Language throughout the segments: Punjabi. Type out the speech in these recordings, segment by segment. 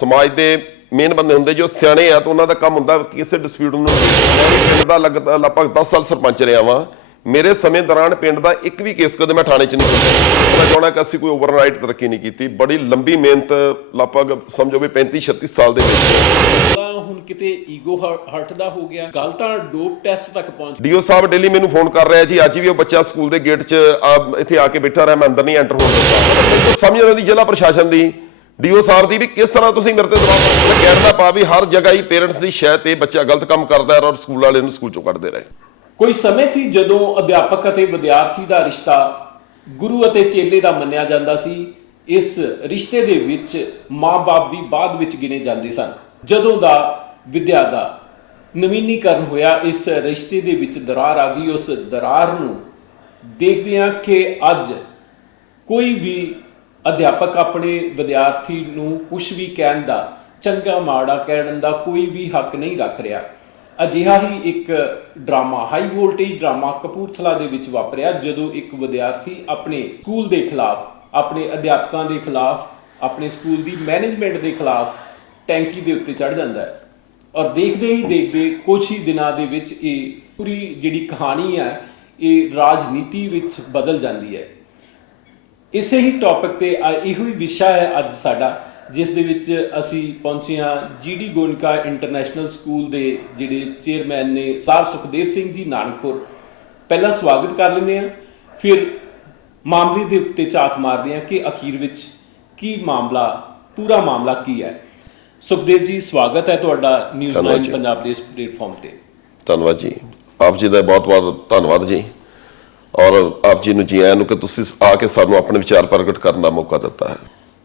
ਸਮਾਜ ਦੇ ਮੇਨ ਬੰਦੇ ਹੁੰਦੇ ਜੋ ਸਿਆਣੇ ਆ ਤਾਂ ਉਹਨਾਂ ਦਾ ਕੰਮ ਹੁੰਦਾ ਕਿਸੇ ਡਿਸਪਿਊਟ ਨੂੰ ਪਿੰਡ ਦਾ ਲਗਭਗ ਲਗਭਗ 10 ਸਾਲ ਸਰਪੰਚ ਰਿਹਾ ਵਾਂ। ਮੇਰੇ ਸਮੇਂ ਦੌਰਾਨ ਪਿੰਡ ਦਾ ਇੱਕ ਵੀ ਕੇਸ ਕਦੇ ਮੈਂ ਥਾਣੇ 'ਚ ਨਹੀਂ ਕੀਤਾ। ਮੈਂ ਚਾਹਣਾ ਕਿ ਅਸੀਂ ਕੋਈ ਓਵਰਨਾਈਟ ਤਰੱਕੀ ਨਹੀਂ ਕੀਤੀ। ਬੜੀ ਲੰਬੀ ਮਿਹਨਤ ਲਗਭਗ ਸਮਝੋ ਵੀ 35 36 ਸਾਲ ਦੇ ਵਿੱਚ। ਹੁਣ ਕਿਤੇ ਈਗੋ ਹਰਟ ਦਾ ਹੋ ਗਿਆ। ਗੱਲ ਤਾਂ ਡੋਪ ਟੈਸਟ ਤੱਕ ਪਹੁੰਚ ਡੀਓ ਸਾਹਿਬ ਡੇਲੀ ਮੈਨੂੰ ਫੋਨ ਕਰ ਰਿਹਾ ਜੀ ਅੱਜ ਵੀ ਉਹ ਬੱਚਾ ਸਕੂਲ ਦੇ ਗੇਟ 'ਚ ਇੱਥੇ ਆ ਕੇ ਬੈਠਾ ਰਿਹਾ ਮੈਂ ਅੰਦਰ ਨਹੀਂ ਐਂਟਰ ਮੈਨੂੰ ਤਾਂ ਸਮਝ ਨਹੀਂ ਆਉਂਦੀ ਜ਼ਿਲ੍ਹਾ ਪ੍ਰਸ਼ਾਸਨ ਦੀ। ਡੀਓ ਸਾਹਿਬ ਦੀ ਵੀ ਕਿਸ ਤਰ੍ਹਾਂ ਤੁਸੀਂ ਮੇਰੇ ਤੇ ਦਬਾਅ ਪਾਉਂਦੇ ਕਹਿਣ ਪਾ ਵੀ ਹਰ ਜਗ੍ਹਾ ਹੀ ਪੇਰੈਂਟਸ ਦੀ ਸ਼ਾਇਦ ਤੇ ਬੱਚਾ ਗਲਤ ਕੰਮ ਕਰਦਾ ਹੈ ਔਰ ਸਕੂਲ ਵਾਲੇ ਨੂੰ ਸਕੂਲ ਚੋਂ ਕੱਢਦੇ ਰਹੇ। ਕੋਈ ਸਮੇਂ ਸੀ ਜਦੋਂ ਅਧਿਆਪਕ ਅਤੇ ਵਿਦਿਆਰਥੀ ਦਾ ਰਿਸ਼ਤਾ ਗੁਰੂ ਅਤੇ ਚੇਲੇ ਦਾ ਮੰਨਿਆ ਜਾਂਦਾ ਸੀ? ਇਸ ਰਿਸ਼ਤੇ ਦੇ ਵਿੱਚ ਮਾਂ-ਬਾਪ ਵੀ ਬਾਅਦ ਵਿੱਚ ਗਿਣੇ ਜਾਂਦੇ ਸਨ। ਜਦੋਂ ਦਾ ਵਿਦਿਆ ਦਾ ਨਵੀਨੀਕਰਨ ਹੋਇਆ, ਇਸ ਰਿਸ਼ਤੇ ਦੇ ਵਿੱਚ ਦਰਾਰ ਆ ਗਈ। ਉਸ ਦਰਾਰ ਨੂੰ ਦੇਖਦੇ ਹਾਂ ਕਿ ਅੱਜ ਕੋਈ ਵੀ ਅਧਿਆਪਕ ਆਪਣੇ ਵਿਦਿਆਰਥੀ ਨੂੰ ਕੁਝ ਵੀ ਕਹਿਣ ਦਾ, ਚੰਗਾ ਮਾੜਾ ਕਹਿਣ ਦਾ ਕੋਈ ਵੀ ਹੱਕ ਨਹੀਂ ਰੱਖ ਰਿਹਾ। ਅਜਿਹਾ ਹੀ ਇੱਕ drama, high voltage drama Kapurthala ਦੇ ਵਿੱਚ ਵਾਪਰਿਆ, ਜਦੋਂ ਇੱਕ ਵਿਦਿਆਰਥੀ ਆਪਣੇ ਸਕੂਲ ਦੇ ਖਿਲਾਫ, ਆਪਣੇ ਅਧਿਆਪਕਾਂ ਦੇ ਖਿਲਾਫ, ਆਪਣੇ ਸਕੂਲ ਦੀ ਮੈਨੇਜਮੈਂਟ ਦੇ ਖਿਲਾਫ ਟੈਂਕੀ ਦੇ ਉੱਤੇ ਚੜ ਜਾਂਦਾ ਹੈ। ਔਰ ਦੇਖਦੇ ਹੀ ਦੇਖਦੇ ਕੁਝ ਹੀ ਦਿਨਾਂ ਦੇ ਵਿੱਚ ਇਹ ਪੂਰੀ ਜਿਹੜੀ ਕਹਾਣੀ ਹੈ, ਇਹ ਰਾਜਨੀਤੀ ਵਿੱਚ ਬਦਲ ਜਾਂਦੀ ਹੈ। ਇਸੇ ਹੀ ਟੌਪਿਕ ਤੇ ਇਹੋ ਹੀ ਵਿਸ਼ਾ ਹੈ ਅੱਜ ਸਾਡਾ ਜਿਸ ਦੇ ਵਿੱਚ ਅਸੀਂ ਪਹੁੰਚੇ ਹਾਂ ਜੀਡੀ ਗੋਨਕਾ ਇੰਟਰਨੈਸ਼ਨਲ ਸਕੂਲ ਦੇ ਜਿਹੜੇ ਚੇਅਰਮੈਨ ਨੇ ਸਰ ਸੁਖਦੇਵ ਸਿੰਘ ਜੀ ਨਾਨਕਪੁਰ। ਪਹਿਲਾਂ ਸਵਾਗਤ ਕਰ ਲੈਂਦੇ ਹਾਂ ਫਿਰ ਮਾਮਲੇ ਦੇ ਉੱਤੇ ਝਾਤ ਮਾਰਦੇ ਹਾਂ ਕਿ ਅਖੀਰ ਵਿੱਚ ਕੀ ਮਾਮਲਾ ਪੂਰਾ ਮਾਮਲਾ ਕੀ ਹੈ। ਸੁਖਦੇਵ ਜੀ ਸਵਾਗਤ ਹੈ ਤੁਹਾਡਾ ਨਿਊਜ਼ ਧੰਨਵਾਦ 9 ਜੀ। ਪੰਜਾਬ ਦੇ ਇਸ ਪਲੇਟਫਾਰਮ ਤੇ। ਧੰਨਵਾਦ ਜੀ। ਆਪ ਜੀ ਦਾ ਬਹੁਤ ਬਹੁਤ ਧੰਨਵਾਦ ਜੀ। ਔਰ ਆਪ ਜੀ ਨੂੰ ਜੀ ਆਇਆਂ ਨੂੰ ਕਿ ਤੁਸੀਂ ਆ ਕੇ ਸਾਨੂੰ ਆਪਣੇ ਵਿਚਾਰ ਪ੍ਰਗਟ ਕਰਨ ਦਾ ਮੌਕਾ ਦਿੱਤਾ ਹੈ।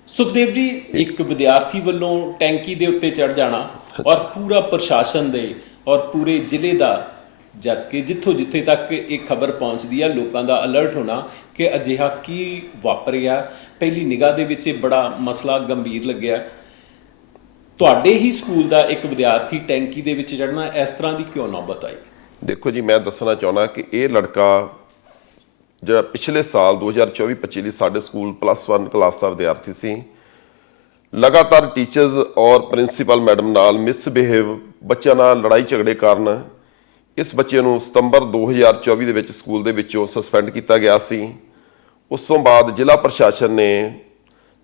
ਸੁਖਦੇਵ ਜੀ ਇੱਕ ਵਿਦਿਆਰਥੀ ਵੱਲੋਂ ਟੈਂਕੀ ਦੇ ਉੱਤੇ ਚੜ ਜਾਣਾ ਔਰ ਪੂਰਾ ਪ੍ਰਸ਼ਾਸਨ ਦੇ ਔਰ ਪੂਰੇ ਜ਼ਿਲ੍ਹੇ ਦਾ ਜਦ ਕਿ ਜਿੱਥੋਂ ਜਿੱਥੇ ਤੱਕ ਇਹ ਖਬਰ ਪਹੁੰਚਦੀ ਆ ਲੋਕਾਂ ਦਾ ਅਲਰਟ ਹੋਣਾ ਕਿ ਅਜਿਹਾ ਕੀ ਵਾਪਰਿਆ। ਪਹਿਲੀ ਨਿਗਾਹ ਦੇ ਵਿੱਚ ਇਹ ਬੜਾ ਮਸਲਾ ਗੰਭੀਰ ਲੱਗਿਆ। ਤੁਹਾਡੇ ਹੀ ਸਕੂਲ ਦਾ ਇੱਕ ਵਿਦਿਆਰਥੀ ਟੈਂਕੀ ਦੇ ਵਿੱਚ ਚੜਨਾ ਇਸ ਤਰ੍ਹਾਂ ਦੀ ਕਿਉਂ ਨੌਬਤ ਆਈ? ਦੇਖੋ ਜੀ ਮੈਂ ਦੱਸਣਾ ਚਾਹੁੰਦਾ ਕਿ ਇਹ ਲੜਕਾ ਜਿਹੜਾ ਪਿਛਲੇ ਸਾਲ 2024-25 ਲਈ ਸਾਡੇ ਸਕੂਲ ਪਲੱਸ 1 ਕਲਾਸ ਦਾ ਵਿਦਿਆਰਥੀ ਸੀ। ਲਗਾਤਾਰ ਟੀਚਰਸ ਔਰ ਪ੍ਰਿੰਸੀਪਲ ਮੈਡਮ ਨਾਲ ਮਿਸਬਿਹੇਵ ਬੱਚਿਆਂ ਨਾਲ ਲੜਾਈ ਝਗੜੇ ਕਾਰਨ ਇਸ ਬੱਚੇ ਨੂੰ ਸਤੰਬਰ 2024 ਦੇ ਵਿੱਚ ਸਕੂਲ ਦੇ ਵਿੱਚੋਂ ਸਸਪੈਂਡ ਕੀਤਾ ਗਿਆ ਸੀ। ਉਸ ਤੋਂ ਬਾਅਦ ਜ਼ਿਲ੍ਹਾ ਪ੍ਰਸ਼ਾਸਨ ਨੇ,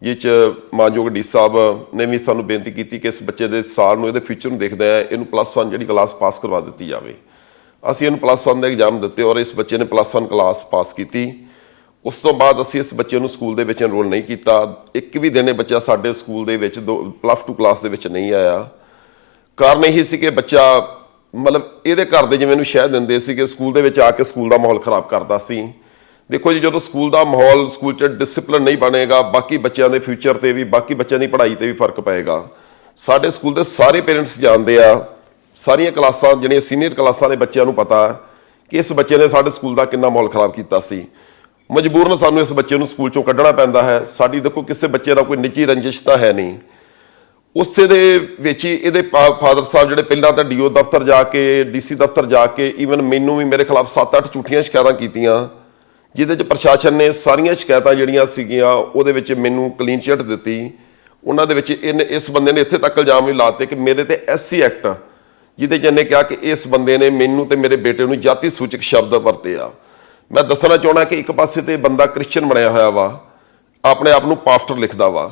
ਜਿਹ ਚ ਮਾਨਯੋਗ ਡੀ ਸਾਹਿਬ ਨੇ ਵੀ ਸਾਨੂੰ ਬੇਨਤੀ ਕੀਤੀ ਕਿ ਇਸ ਬੱਚੇ ਦੇ ਸਾਲ ਨੂੰ, ਇਹਦੇ ਫਿਊਚਰ ਨੂੰ ਦੇਖਦੇ ਆ ਇਹਨੂੰ ਪਲੱਸ 1 ਜਿਹੜੀ ਕਲਾਸ ਪਾਸ ਕਰਵਾ ਦਿੱਤੀ ਜਾਵੇ। ਅਸੀਂ ਇਹਨੂੰ ਪਲੱਸ 1 ਦੇ ਐਗਜ਼ਾਮ ਦਿੱਤੇ ਔਰ ਇਸ ਬੱਚੇ ਨੇ ਪਲੱਸ 1 ਕਲਾਸ ਪਾਸ ਕੀਤੀ। ਉਸ ਤੋਂ ਬਾਅਦ ਅਸੀਂ ਇਸ ਬੱਚੇ ਨੂੰ ਸਕੂਲ ਦੇ ਵਿੱਚ ਐਨਰੋਲ ਨਹੀਂ ਕੀਤਾ। ਇੱਕ ਵੀ ਦਿਨ ਇਹ ਬੱਚਾ ਸਾਡੇ ਸਕੂਲ ਦੇ ਵਿੱਚ ਪਲੱਸ 2 ਕਲਾਸ ਦੇ ਵਿੱਚ ਨਹੀਂ ਆਇਆ। ਕਾਰਨ ਇਹੀ ਸੀ ਕਿ ਬੱਚਾ ਮਤਲਬ ਇਹਦੇ ਘਰ ਦੇ ਜਿਵੇਂ ਇਹਨੂੰ ਸ਼ਹਿ ਦਿੰਦੇ ਸੀ ਕਿ ਸਕੂਲ ਦੇ ਵਿੱਚ ਆ ਕੇ ਸਕੂਲ ਦਾ ਮਾਹੌਲ ਖਰਾਬ ਕਰਦਾ ਸੀ। ਦੇਖੋ ਜੀ, ਜਦੋਂ ਸਕੂਲ ਦਾ ਮਾਹੌਲ ਸਕੂਲ 'ਚ ਡਿਸਪਲਿਨ ਨਹੀਂ ਬਣੇਗਾ, ਬਾਕੀ ਬੱਚਿਆਂ ਦੇ ਫਿਊਚਰ ਤੇ ਵੀ, ਬਾਕੀ ਬੱਚਿਆਂ ਦੀ ਪੜ੍ਹਾਈ ਤੇ ਵੀ ਫ਼ਰਕ ਪਏਗਾ। ਸਾਡੇ ਸਕੂਲ ਦੇ ਸਾਰੇ ਪੇਰੈਂਟਸ ਜਾਣਦੇ ਆ ਸਾਰੀਆਂ ਕਲਾਸਾਂ, ਜਿਹੜੀਆਂ ਸੀਨੀਅਰ ਕਲਾਸਾਂ ਦੇ ਬੱਚਿਆਂ ਨੂੰ ਪਤਾ, ਕਿ ਇਸ ਬੱਚੇ ਨੇ ਸਾਡੇ ਸਕੂਲ ਦਾ ਕਿੰਨਾ ਮਾਹੌਲ ਖਰਾਬ ਕੀਤਾ ਸੀ। ਮਜਬੂਰਨ ਸਾਨੂੰ ਇਸ ਬੱਚੇ ਨੂੰ ਸਕੂਲ ਚੋਂ ਕੱਢਣਾ ਪੈਂਦਾ ਹੈ। ਸਾਡੀ ਦੇਖੋ, ਕਿਸੇ ਬੱਚੇ ਦਾ ਕੋਈ ਨਿੱਜੀ ਰੰਜਿਸ਼ ਤਾਂ ਹੈ ਨਹੀਂ। ਉਸੇ ਦੇ ਵਿੱਚ ਹੀ ਇਹਦੇ ਫਾਦਰ ਸਾਹਿਬ ਜਿਹੜੇ ਪਹਿਲਾਂ ਤਾਂ ਡੀਓ ਦਫ਼ਤਰ ਜਾ ਕੇ ਡੀਸੀ ਦਫ਼ਤਰ ਜਾ ਕੇ ਈਵਨ ਮੈਨੂੰ ਵੀ ਮੇਰੇ ਖਿਲਾਫ 7-8 ਝੂਠੀਆਂ ਸ਼ਿਕਾਇਤਾਂ ਕੀਤੀਆਂ, ਜਿਹਦੇ ਚ ਪ੍ਰਸ਼ਾਸਨ ਨੇ ਸਾਰੀਆਂ ਸ਼ਿਕਾਇਤਾਂ ਜਿਹੜੀਆਂ ਸੀਗੀਆਂ, ਉਹਦੇ ਵਿੱਚ ਮੈਨੂੰ ਕਲੀਨ ਚਿੱਟ ਦਿੱਤੀ। ਉਹਨਾਂ ਦੇ ਵਿੱਚ ਇਹਨੇ, ਇਸ ਬੰਦੇ ਨੇ ਇੱਥੇ ਤੱਕ ਇਲਜ਼ਾਮ ਵੀ ਲਾਤੇ ਕਿ ਮੇਰੇ ਤੇ ਐਸਸੀ ਐਕਟ ਜਿਹਦੇ ਚ ਇਹਨੇ ਕਿਹਾ ਕਿ ਇਸ ਬੰਦੇ ਨੇ ਮੈਨੂੰ ਤੇ ਮੇਰੇ ਬੇਟੇ ਨੂੰ ਜਾਤੀ ਸੂਚਕ ਸ਼ਬਦ ਵਰਤੇ ਆ। ਮੈਂ ਦੱਸਣਾ ਚਾਹਣਾ ਕਿ ਇੱਕ ਪਾਸੇ ਤੇ ਬੰਦਾ ਕ੍ਰਿਸਚੀਅਨ ਬਣਿਆ ਹੋਇਆ ਵਾ, ਆਪਣੇ ਆਪ ਨੂੰ ਪਾਸਟਰ ਲਿਖਦਾ ਵਾ।